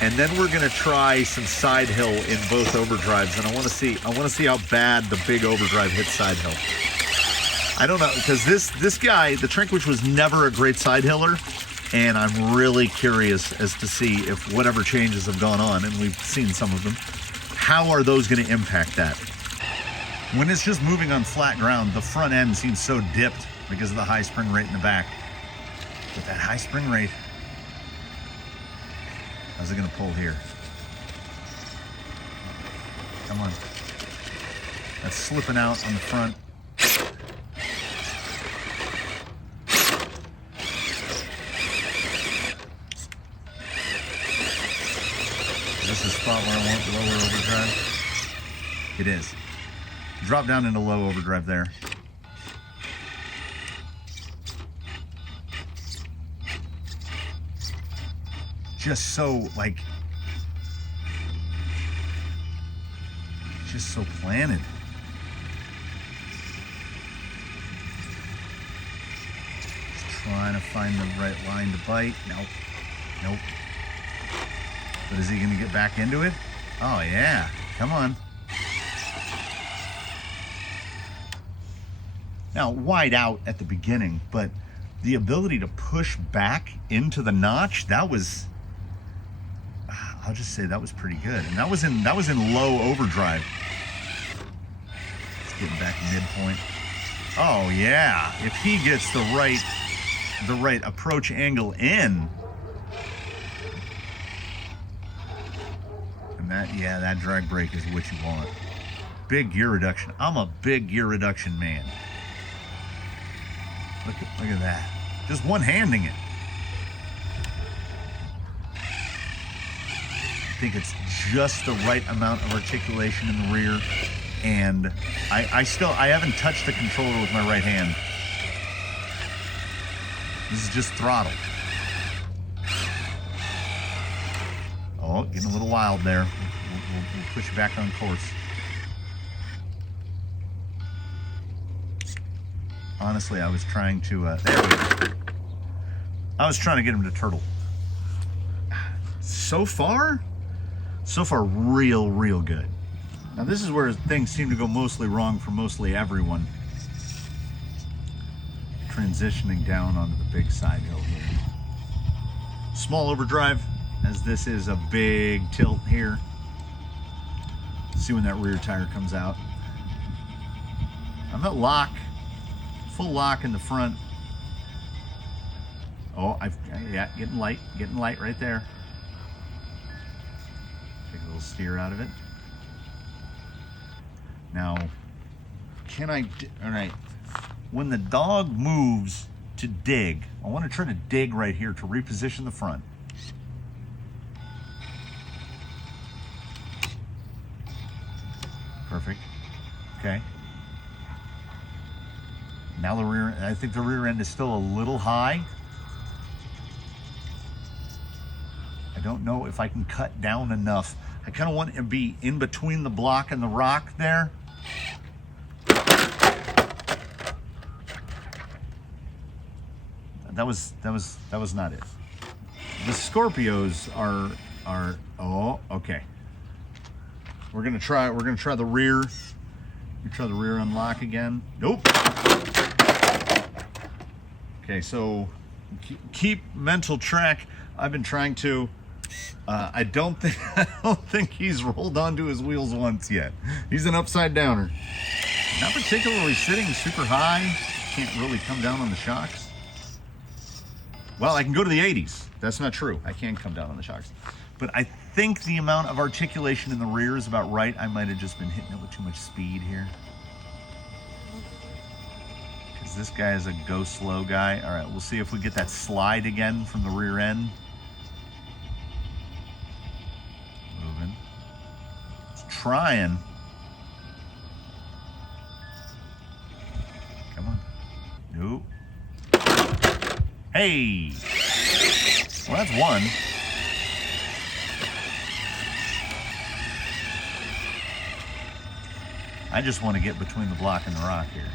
and then we're going to try some side hill in both overdrives, and I want to see how bad the big overdrive hits side hill. I don't know, because this guy, the Tranquish, was never a great side hiller, and I'm really curious as to see if whatever changes have gone on, and we've seen some of them, how are those going to impact that? When it's just moving on flat ground, the front end seems so dipped because of the high spring rate in the back. But that high spring rate, how's it gonna pull here? Come on. That's slipping out on the front. This is the spot where I want the lower overdrive. It is. Drop down into low overdrive there. Just so, like, just so planted. Just trying to find the right line to bite. Nope. Nope. But is he going to get back into it? Oh, yeah. Come on. Now, wide out at the beginning, but the ability to push back into the notch, that was, I'll just say that was pretty good. And that was in low overdrive. It's getting back midpoint. Oh yeah, if he gets the right approach angle in, and that drag brake is what you want. Big gear reduction. I'm a big gear reduction man. Look at that. Just one-handing it. I think it's just the right amount of articulation in the rear, and I haven't touched the controller with my right hand. This is just throttle. Oh, getting a little wild there. We'll push you back on course. Honestly, I was trying to, there we go. I was trying to get him to turtle. So far, real good. Now this is where things seem to go mostly wrong for mostly everyone. Transitioning down onto the big side hill here. Small overdrive, as this is a big tilt here. See when that rear tire comes out. I'm at lock, full lock in the front. Oh, yeah, getting light right there. Take a little steer out of it. Now, all right, when the dog moves to dig, I want to try to dig right here to reposition the front. Perfect. Okay. Now the rear, I think the rear end is still a little high. I don't know if I can cut down enough. I kind of want it to be in between the block and the rock there. That was not it. The Scorpios are oh, okay. We're gonna try the rear. We try the rear unlock again. Nope. Okay, so keep mental track. I've been trying to. I don't think he's rolled onto his wheels once yet. He's an upside downer. Not particularly sitting super high. Can't really come down on the shocks. Well, I can go to the 80s. That's not true. I can come down on the shocks. But I think the amount of articulation in the rear is about right. I might have just been hitting it with too much speed here. Because this guy is a go slow guy. All right, we'll see if we get that slide again from the rear end. Moving. It's trying. Come on. Nope. Hey! Well, that's one. I just want to get between the block and the rock here.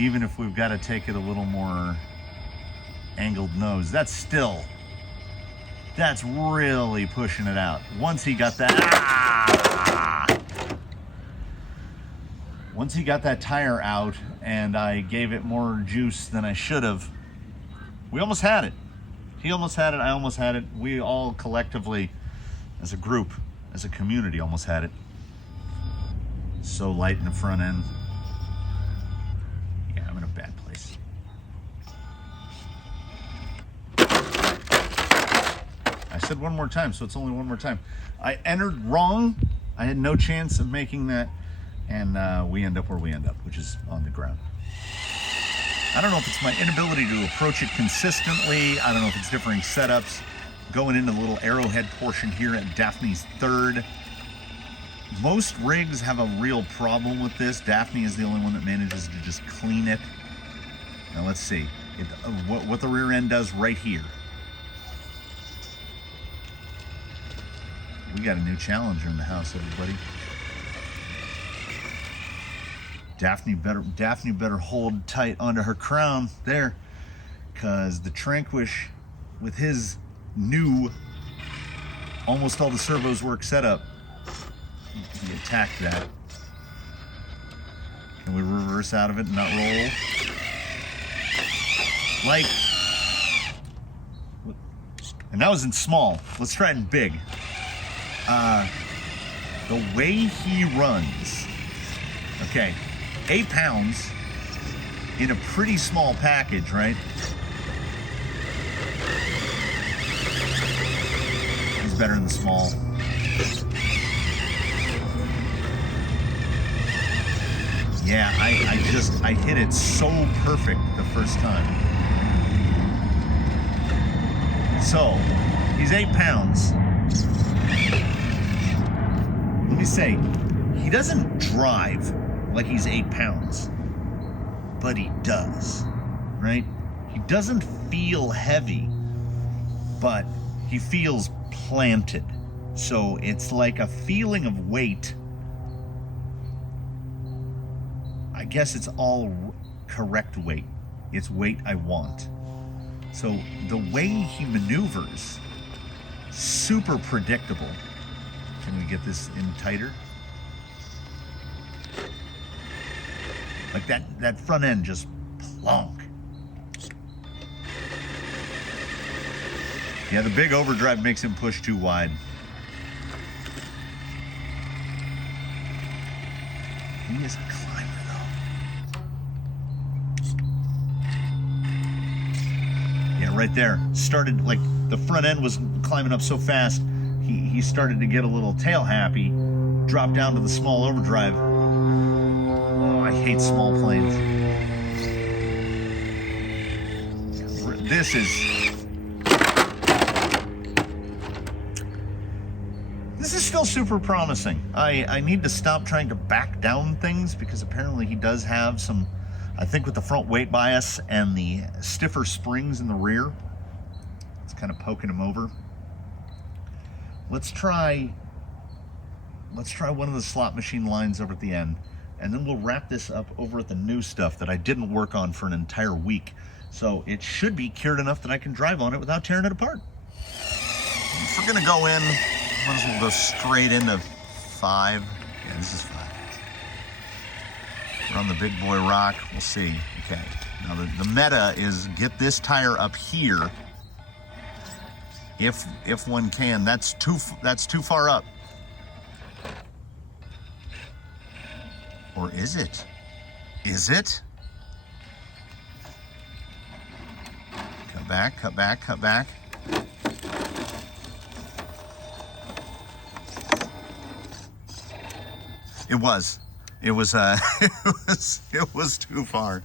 Even if we've got to take it a little more angled nose, that's really pushing it out. Once he got that, once he got that tire out and I gave it more juice than I should have, we almost had it. He almost had it, I almost had it. We all collectively, as a group, as a community, almost had it. So light in the front end. Yeah, I'm in a bad place. I said one more time, so it's only one more time. I entered wrong. I had no chance of making that. And we end up where we end up, which is on the ground. I don't know if it's my inability to approach it consistently. I don't know if it's differing setups. Going into the little arrowhead portion here at Daphne's third. Most rigs have a real problem with this. Daphne is the only one that manages to just clean it. Now let's see what the rear end does right here. We got a new challenger in the house, everybody. Daphne better hold tight onto her crown there, because the Tranquish, with his new, almost all the servos work setup, he attacked that. Can we reverse out of it and not roll? Like, and that was in small. Let's try it in big. The way he runs, okay, 8 pounds in a pretty small package, right? He's better in the small. Yeah, I hit it so perfect the first time. So, he's 8 pounds. Let me say, he doesn't drive like he's 8 pounds, but he does, right? He doesn't feel heavy, but he feels planted. So it's like a feeling of weight. I guess it's all correct weight. It's weight I want. So the way he maneuvers, super predictable. Can we get this in tighter? Like that front end just plonk. Yeah, the big overdrive makes him push too wide. He is a climber, though. Yeah, right there. Started, like, the front end was climbing up so fast, he started to get a little tail happy, dropped down to the small overdrive. Oh, I hate small planes. This is still super promising. I need to stop trying to back down things because apparently he does have some, I think with the front weight bias and the stiffer springs in the rear, it's kind of poking him over. Let's try one of the slot machine lines over at the end, and then we'll wrap this up over at the new stuff that I didn't work on for an entire week. So it should be cured enough that I can drive on it without tearing it apart. If we're gonna go in, might as well go straight into 5. Yeah, this is 5. We're on the big boy rock. We'll see. Okay. Now the meta is get this tire up here. If one can. That's too far up. Or is it? Is it? Cut back, cut back, cut back. It was too far.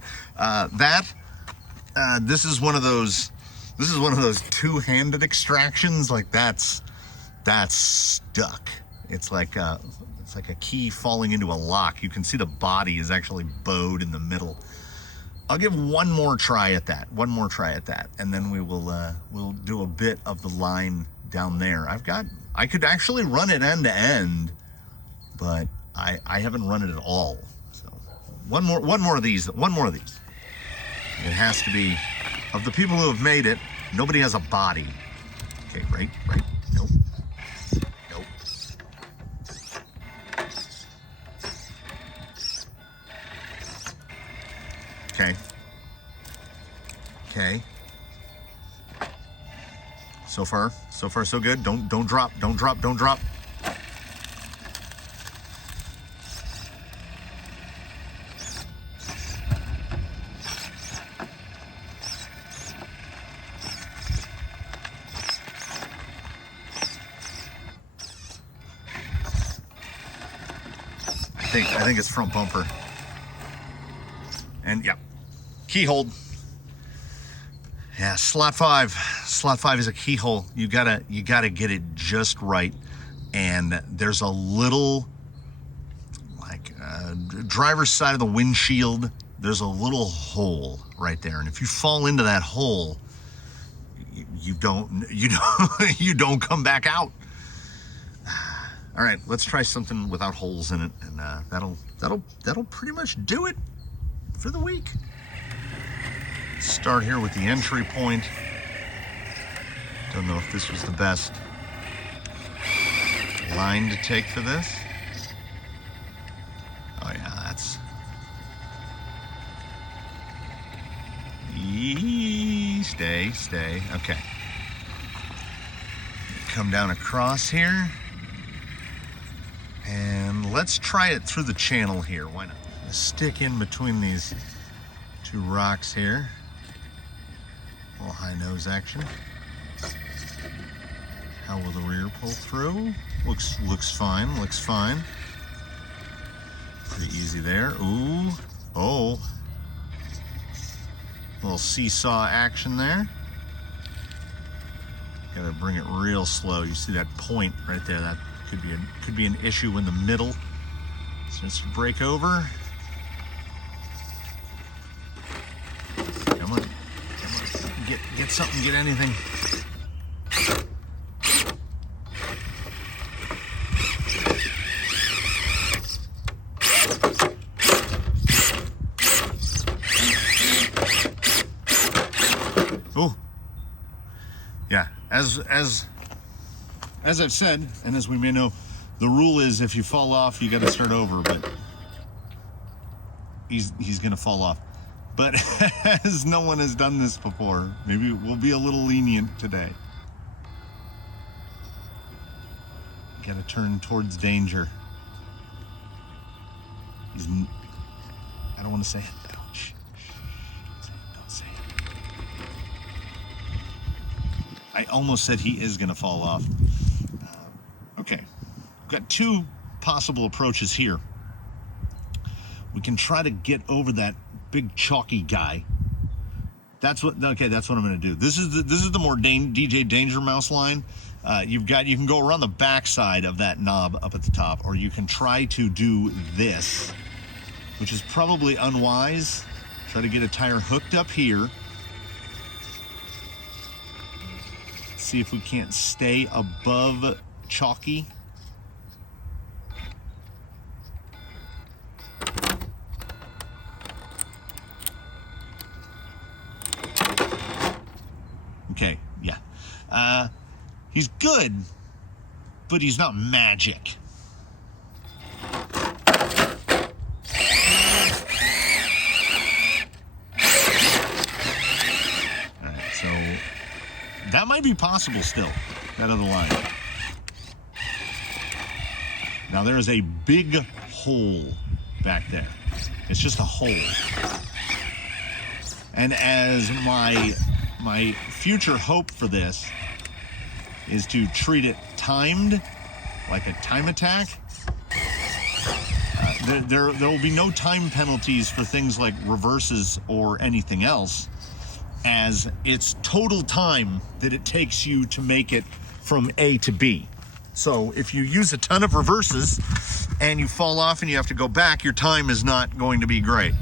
This is one of those two-handed extractions. Like that's stuck. It's like a key falling into a lock. You can see the body is actually bowed in the middle. I'll give one more try at that. And then we'll do a bit of the line down there. I could actually run it end to end, but I haven't run it at all. So one more of these. It has to be, of the people who have made it, nobody has a body. Okay, right? Nope. Okay. So far so good. Don't drop. I think it's front bumper. And yeah, key hold. Yeah, slot 5 is a keyhole. You gotta get it just right. And there's a little, like, driver's side of the windshield, there's a little hole right there. And if you fall into that hole, you don't come back out. All right, let's try something without holes in it, and that'll pretty much do it for the week. Start here with the entry point. Don't know if this was the best line to take for this. Oh yeah, that's stay. Okay. Come down across here. And let's try it through the channel here. Why not? Stick in between these two rocks here. A little high nose action. How will the rear pull through? Looks fine. Pretty easy there. Ooh. Oh. A little seesaw action there. Gotta bring it real slow. You see that point right there? That could be an issue in the middle. Starts to break over. Come on. Get something, get anything. Yeah, as I've said, and as we may know, the rule is if you fall off, you got to start over. But he's going to fall off. But as no one has done this before, maybe we'll be a little lenient today. Got to turn towards danger. I don't want to say it. Don't say it. I almost said he is going to fall off. Okay. We've got two possible approaches here. We can try to get over that big chalky guy. That's what I'm going to do. This is the more DJ Danger Mouse line. You can go around the backside of that knob up at the top, or you can try to do this, which is probably unwise. Try to get a tire hooked up here. See if we can't stay above chalky. Okay, yeah. He's good, but he's not magic. Alright, so that might be possible still, that other line. Now there is a big hole back there. It's just a hole. And as my future hope for this is to treat it timed, like a time attack. There will be no time penalties for things like reverses or anything else, as it's total time that it takes you to make it from A to B. So if you use a ton of reverses and you fall off and you have to go back, your time is not going to be great.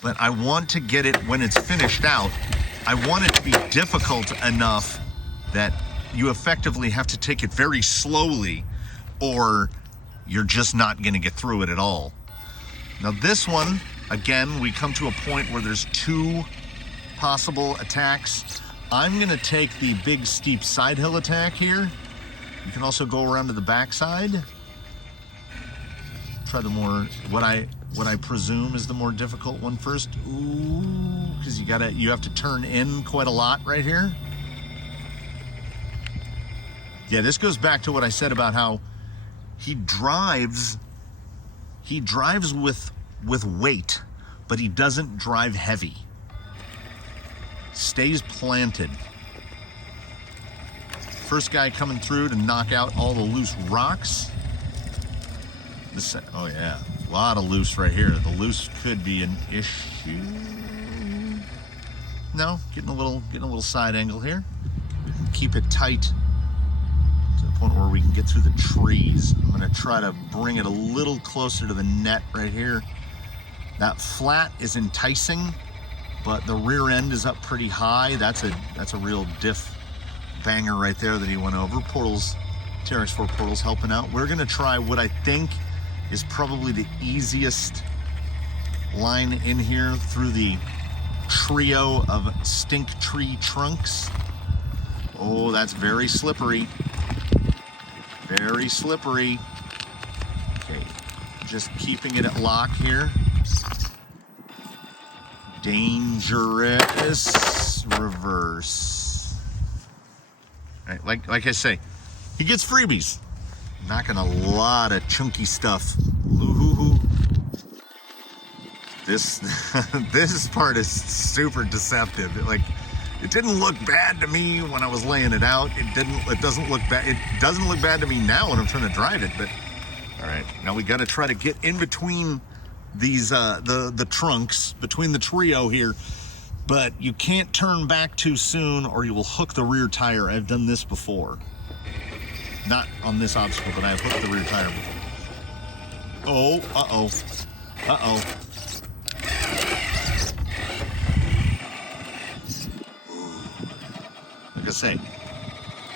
But I want to get it when it's finished out. I want it to be difficult enough that you effectively have to take it very slowly, or you're just not going to get through it at all. Now this one, again, we come to a point where there's two possible attacks. I'm going to take the big steep side hill attack here. You can also go around to the backside. Try the more, what I presume is the more difficult one first. Ooh, because you have to turn in quite a lot right here. Yeah, this goes back to what I said about how he drives with weight, but he doesn't drive heavy. Stays planted. First guy coming through to knock out all the loose rocks. Oh yeah, a lot of loose right here. The loose could be an issue. No, getting a little side angle here. Keep it tight to the point where we can get through the trees. I'm going to try to bring it a little closer to the net right here. That flat is enticing, but the rear end is up pretty high. That's a real diff banger right there that he went over. Portals, TRX4 Portals helping out. We're going to try what I think is probably the easiest line in here through the trio of stink tree trunks. Oh, that's very slippery. Very slippery. Okay, just keeping it at lock here. Dangerous reverse. All right, like I say, he gets freebies. Knocking a lot of chunky stuff. Ooh. This part is super deceptive. It didn't look bad to me when I was laying it out. It doesn't look bad. It doesn't look bad to me now when I'm trying to drive it. But all right, now we got to try to get in between these the trunks, between the trio here. But you can't turn back too soon, or you will hook the rear tire. I've done this before. Not on this obstacle, but I've hooked the rear tire before. Oh, uh-oh. Like I say,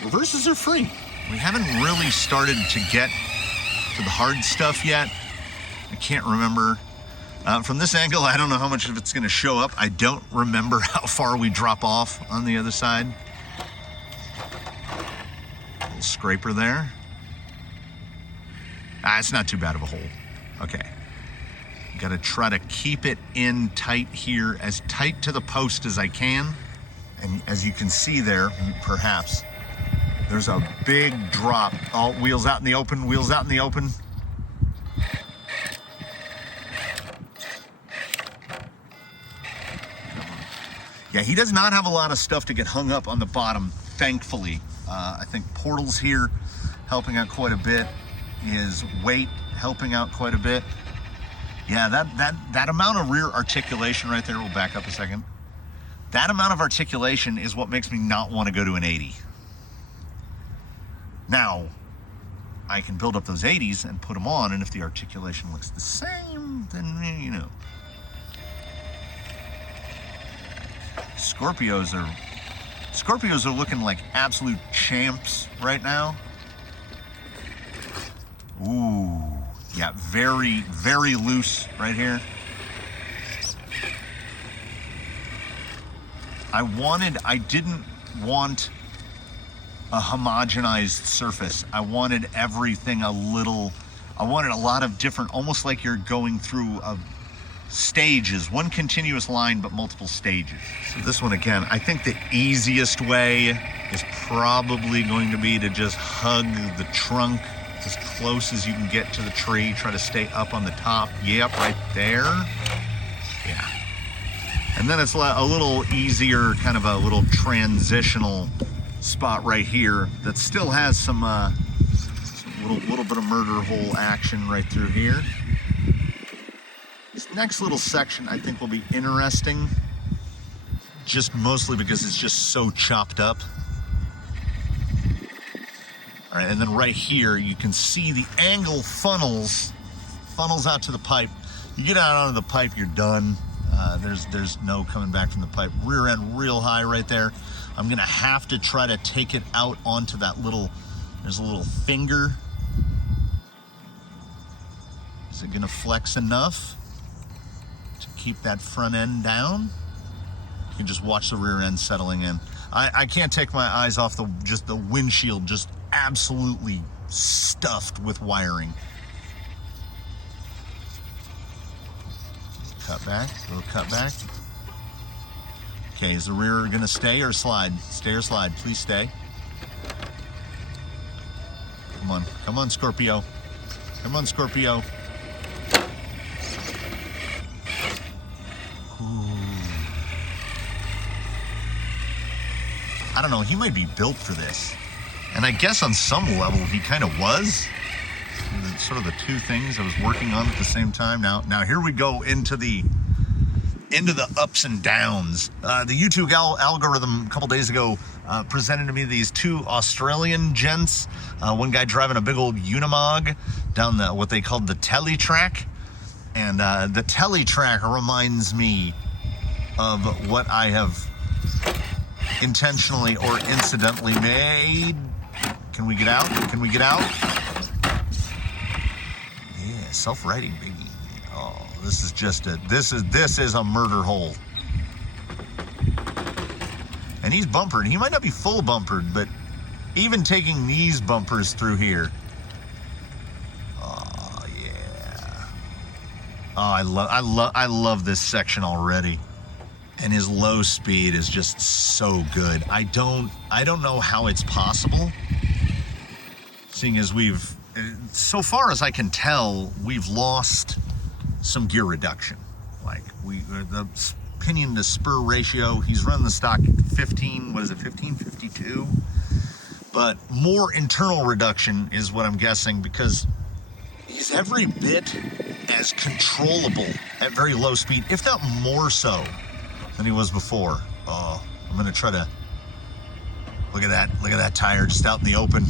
reverses are free. We haven't really started to get to the hard stuff yet. I can't remember. From this angle, I don't know how much of it's going to show up. I don't remember how far we drop off on the other side. scraper there. It's not too bad of a hole. Okay. Got to try to keep it in tight here, as tight to the post as I can. And as you can see there, perhaps, there's a big drop. Oh, wheels out in the open, wheels out in the open. Yeah, he does not have a lot of stuff to get hung up on the bottom, thankfully. I think portals here helping out quite a bit. His weight helping out quite a bit. Yeah, that amount of rear articulation right there, we'll back up a second. That amount of articulation is what makes me not want to go to an 80. Now, I can build up those 80s and put them on, and if the articulation looks the same, then, you know. Scorpios are looking like absolute champs right now. Ooh, yeah, very, very loose right here. I didn't want a homogenized surface. I wanted everything I wanted a lot of different, almost like you're going through stages, one continuous line, but multiple stages. So this one, again, I think the easiest way is probably going to be to just hug the trunk as close as you can get to the tree. Try to stay up on the top. Yep, right there. Yeah. And then it's a little easier, kind of a little transitional spot right here that still has some little bit of murder hole action right through here. This next little section I think will be interesting, just mostly because it's just so chopped up. All right, and then right here you can see the angle funnels out to the pipe. You get out onto the pipe, you're done. There's no coming back from the pipe. Rear end real high right there. I'm gonna have to try to take it out onto that there's a little finger. Is it gonna flex enough to keep that front end down? You can just watch the rear end settling in. I can't take my eyes off the windshield, just absolutely stuffed with wiring. Cut back, little cut back. Okay, is the rear gonna stay or slide? Stay or slide, please stay. Come on, Scorpio. Come on, Scorpio. Ooh. I don't know, he might be built for this. And I guess on some level he kind of was. Sort of the two things I was working on at the same time. Now here we go into the ups and downs. The YouTube algorithm a couple days ago presented to me these two Australian gents. One guy driving a big old Unimog down what they called the telly track. And the telly track reminds me of what I have intentionally or incidentally made. Can we get out? Can we get out? Yeah, self-righting, baby. Oh, this is just this is a murder hole. And he's bumpered. He might not be full bumpered, but even taking these bumpers through here. Oh yeah. Oh, I love this section already. And his low speed is just so good. I don't know how it's possible, seeing as so far as I can tell, we've lost some gear reduction. Like the pinion to spur ratio, he's running the stock 1552, but more internal reduction is what I'm guessing, because he's every bit as controllable at very low speed, if not more so than he was before. Oh, I'm gonna try to look at that tire just out in the open.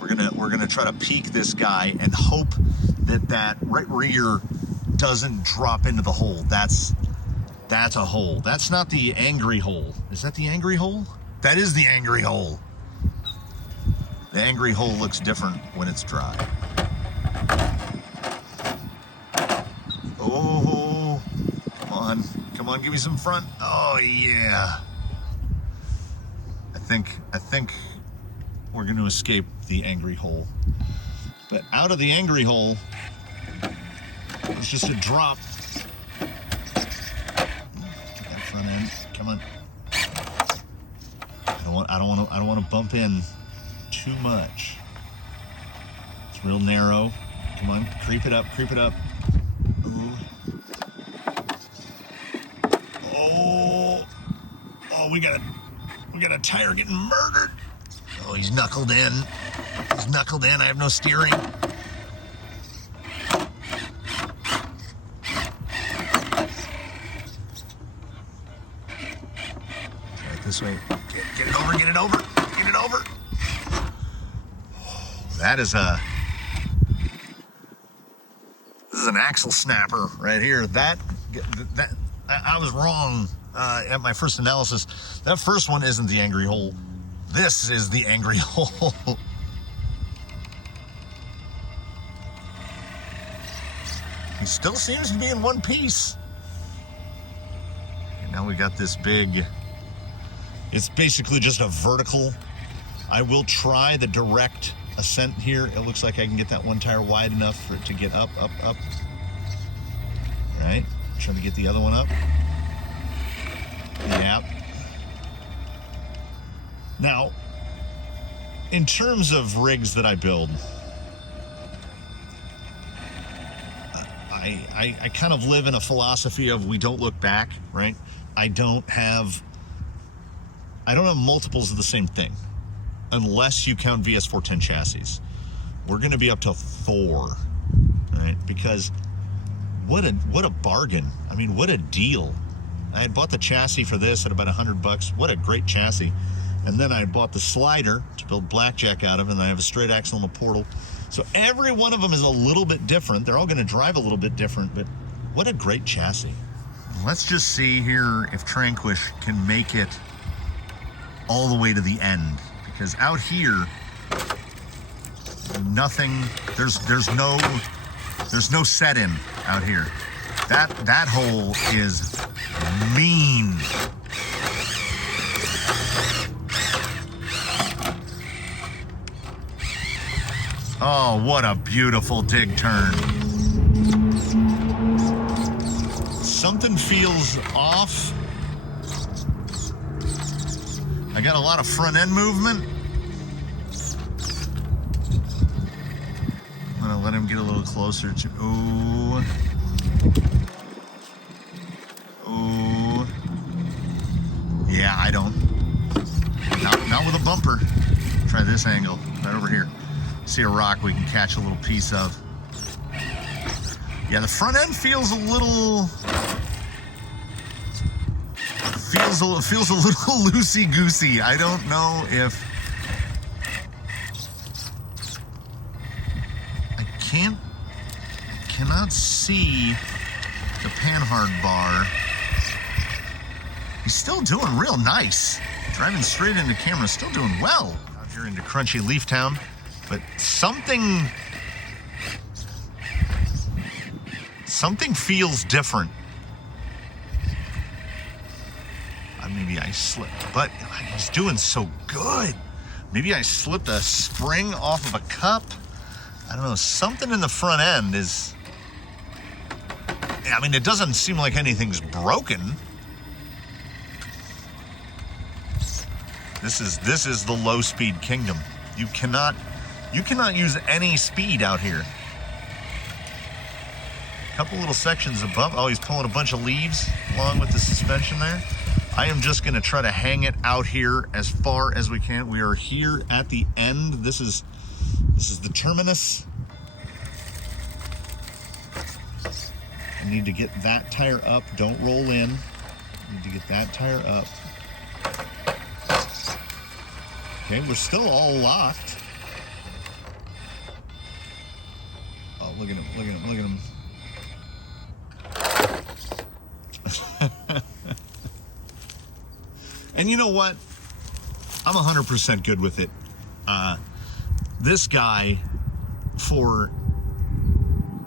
We're gonna try to peek this guy and hope that right rear doesn't drop into the hole. That's a hole. That's not the angry hole. Is that the angry hole? That is the angry hole. The angry hole looks different when it's dry. Oh, come on, give me some front. Oh yeah. I think we're going to escape the angry hole. But out of the angry hole, it's just a drop. Get that front end. Come on. I don't want to bump in too much. It's real narrow. Come on, creep it up, creep it up. Ooh. Oh, we got a tire getting murdered. Oh, he's knuckled in. He's knuckled in. I have no steering. Try it this way. Get it over, get it over, get it over. That is this is an axle snapper right here. That I was wrong at my first analysis. That first one isn't the angry hole. This is the angry hole. He still seems to be in one piece. And now we got this big, it's basically just a vertical. I will try the direct ascent here. It looks like I can get that one tire wide enough for it to get up, up, up. All right, trying to get the other one up. Yep. Now, in terms of rigs that I build, I kind of live in a philosophy of we don't look back, right? I don't have multiples of the same thing, unless you count VS410 chassis. We're going to be up to 4, right? Because what a bargain. I mean, what a deal. I had bought the chassis for this at about $100. What a great chassis. And then I bought the slider to build Blackjack out of, and I have a straight axle and a portal. So every one of them is a little bit different. They're all going to drive a little bit different, but what a great chassis. Let's just see here if Tranquish can make it all the way to the end. Because out here, nothing, there's no set in out here. That hole is mean. Oh, what a beautiful dig turn. Something feels off. I got a lot of front end movement. I'm gonna let him get a little closer to, ooh. Ooh. Yeah, I don't. Not with a bumper. Try this angle, right over here. See a rock we can catch a little piece of. Yeah, the front end feels a little loosey-goosey. I don't know if I cannot see the panhard bar. He's still doing real nice. Driving straight into camera, still doing well. Out here into Crunchy Leaf Town. But something feels different. Maybe I slipped, but he's doing so good. Maybe I slipped a spring off of a cup. I don't know, something in the front end is, I mean, it doesn't seem like anything's broken. This is the low speed kingdom. You cannot use any speed out here. A couple little sections above. Oh, he's pulling a bunch of leaves along with the suspension there. I am just going to try to hang it out here as far as we can. We are here at the end. This is the terminus. I need to get that tire up. Don't roll in. I need to get that tire up. Okay, we're still all locked. Oh, look at him, look at him, look at him. And you know what? I'm 100% good with it. This guy, for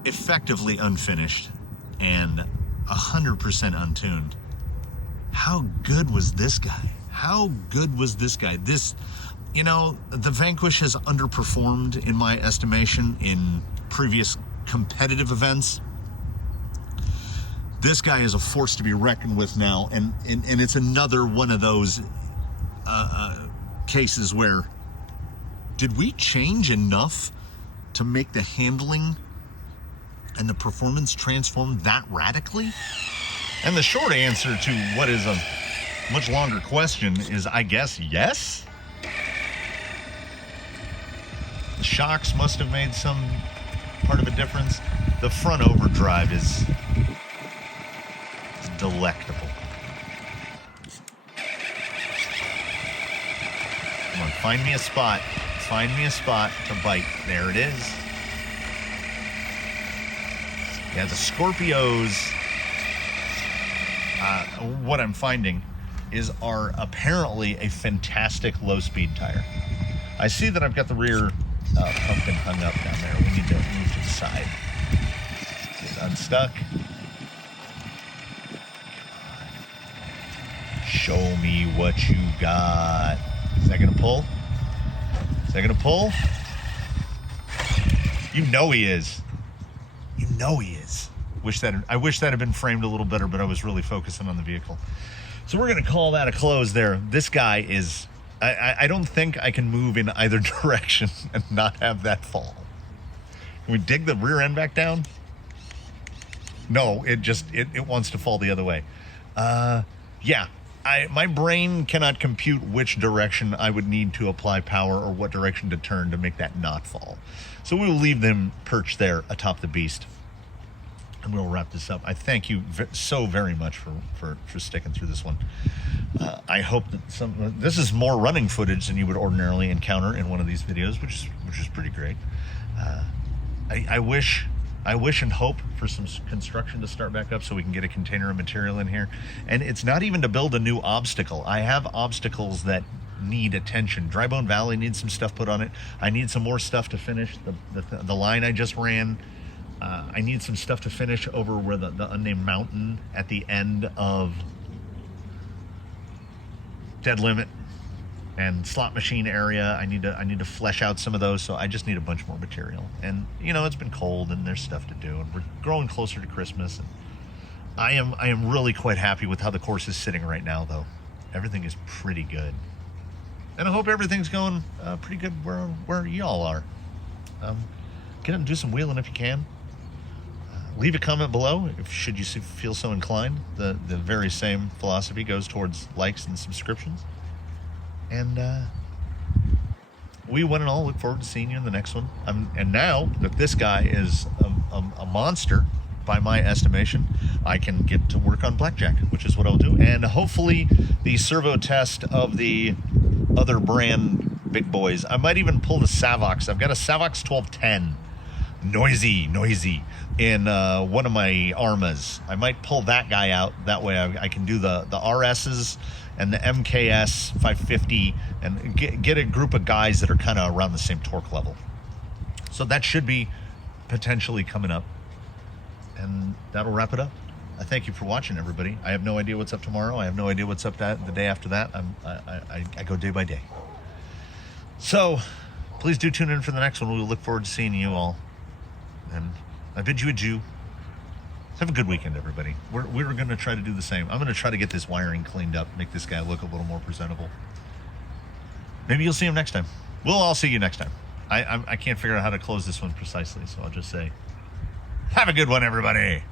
effectively unfinished and 100% untuned, how good was this guy? How good was this guy? You know, the Vanquish has underperformed, in my estimation, in previous competitive events. This guy is a force to be reckoned with now, and it's another one of those cases where, did we change enough to make the handling and the performance transform that radically? And the short answer to what is a much longer question is, I guess, yes. The shocks must have made some part of a difference. The front overdrive is delectable. Come on, find me a spot. Find me a spot to bite. There it is. Yeah, the Scorpios, what I'm finding are apparently a fantastic low-speed tire. I see that I've got the rear pumpkin hung up down there. We need to move to the side. Get unstuck. Show me what you got. Is that gonna pull? Is that gonna pull? You know he is. You know he is. I wish that had been framed a little better, but I was really focusing on the vehicle. So we're gonna call that a close there. This guy is, I don't think I can move in either direction and not have that fall. Can we dig the rear end back down? No, it wants to fall the other way. Yeah, my brain cannot compute which direction I would need to apply power or what direction to turn to make that not fall. So we will leave them perched there atop the beast. And we'll wrap this up. I thank you so very much for sticking through this one. I hope that this is more running footage than you would ordinarily encounter in one of these videos, which is pretty great. I wish and hope for some construction to start back up so we can get a container of material in here. And it's not even to build a new obstacle. I have obstacles that need attention. Drybone Valley needs some stuff put on it. I need some more stuff to finish the line I just ran. I need some stuff to finish over where the unnamed mountain at the end of Dead Limit and slot machine area. I need to flesh out some of those, so I just need a bunch more material. And you know, it's been cold and there's stuff to do, and we're growing closer to Christmas. And I am really quite happy with how the course is sitting right now, though. Everything is pretty good, and I hope everything's going pretty good where y'all are. Get out and do some wheeling if you can. Leave a comment below should you feel so inclined. The very same philosophy goes towards likes and subscriptions. And we one and all look forward to seeing you in the next one. And now that this guy is a monster, by my estimation, I can get to work on Blackjack, which is what I'll do. And hopefully the servo test of the other brand big boys. I might even pull the Savox. I've got a Savox 1210. Noisy in one of my Armas. I might pull that guy out. That way I can do the RSs and the MKS 550 and get a group of guys that are kind of around the same torque level. So that should be potentially coming up. And that'll wrap it up. I thank you for watching, everybody. I have no idea what's up tomorrow. I have no idea what's up the day after that. I go day by day. So please do tune in for the next one. We look forward to seeing you all. And I bid you adieu. Have a good weekend, everybody. We're going to try to do the same. I'm going to try to get this wiring cleaned up, make this guy look a little more presentable. Maybe you'll see him next time. We'll all see you next time. I can't figure out how to close this one precisely, so I'll just say, have a good one, everybody.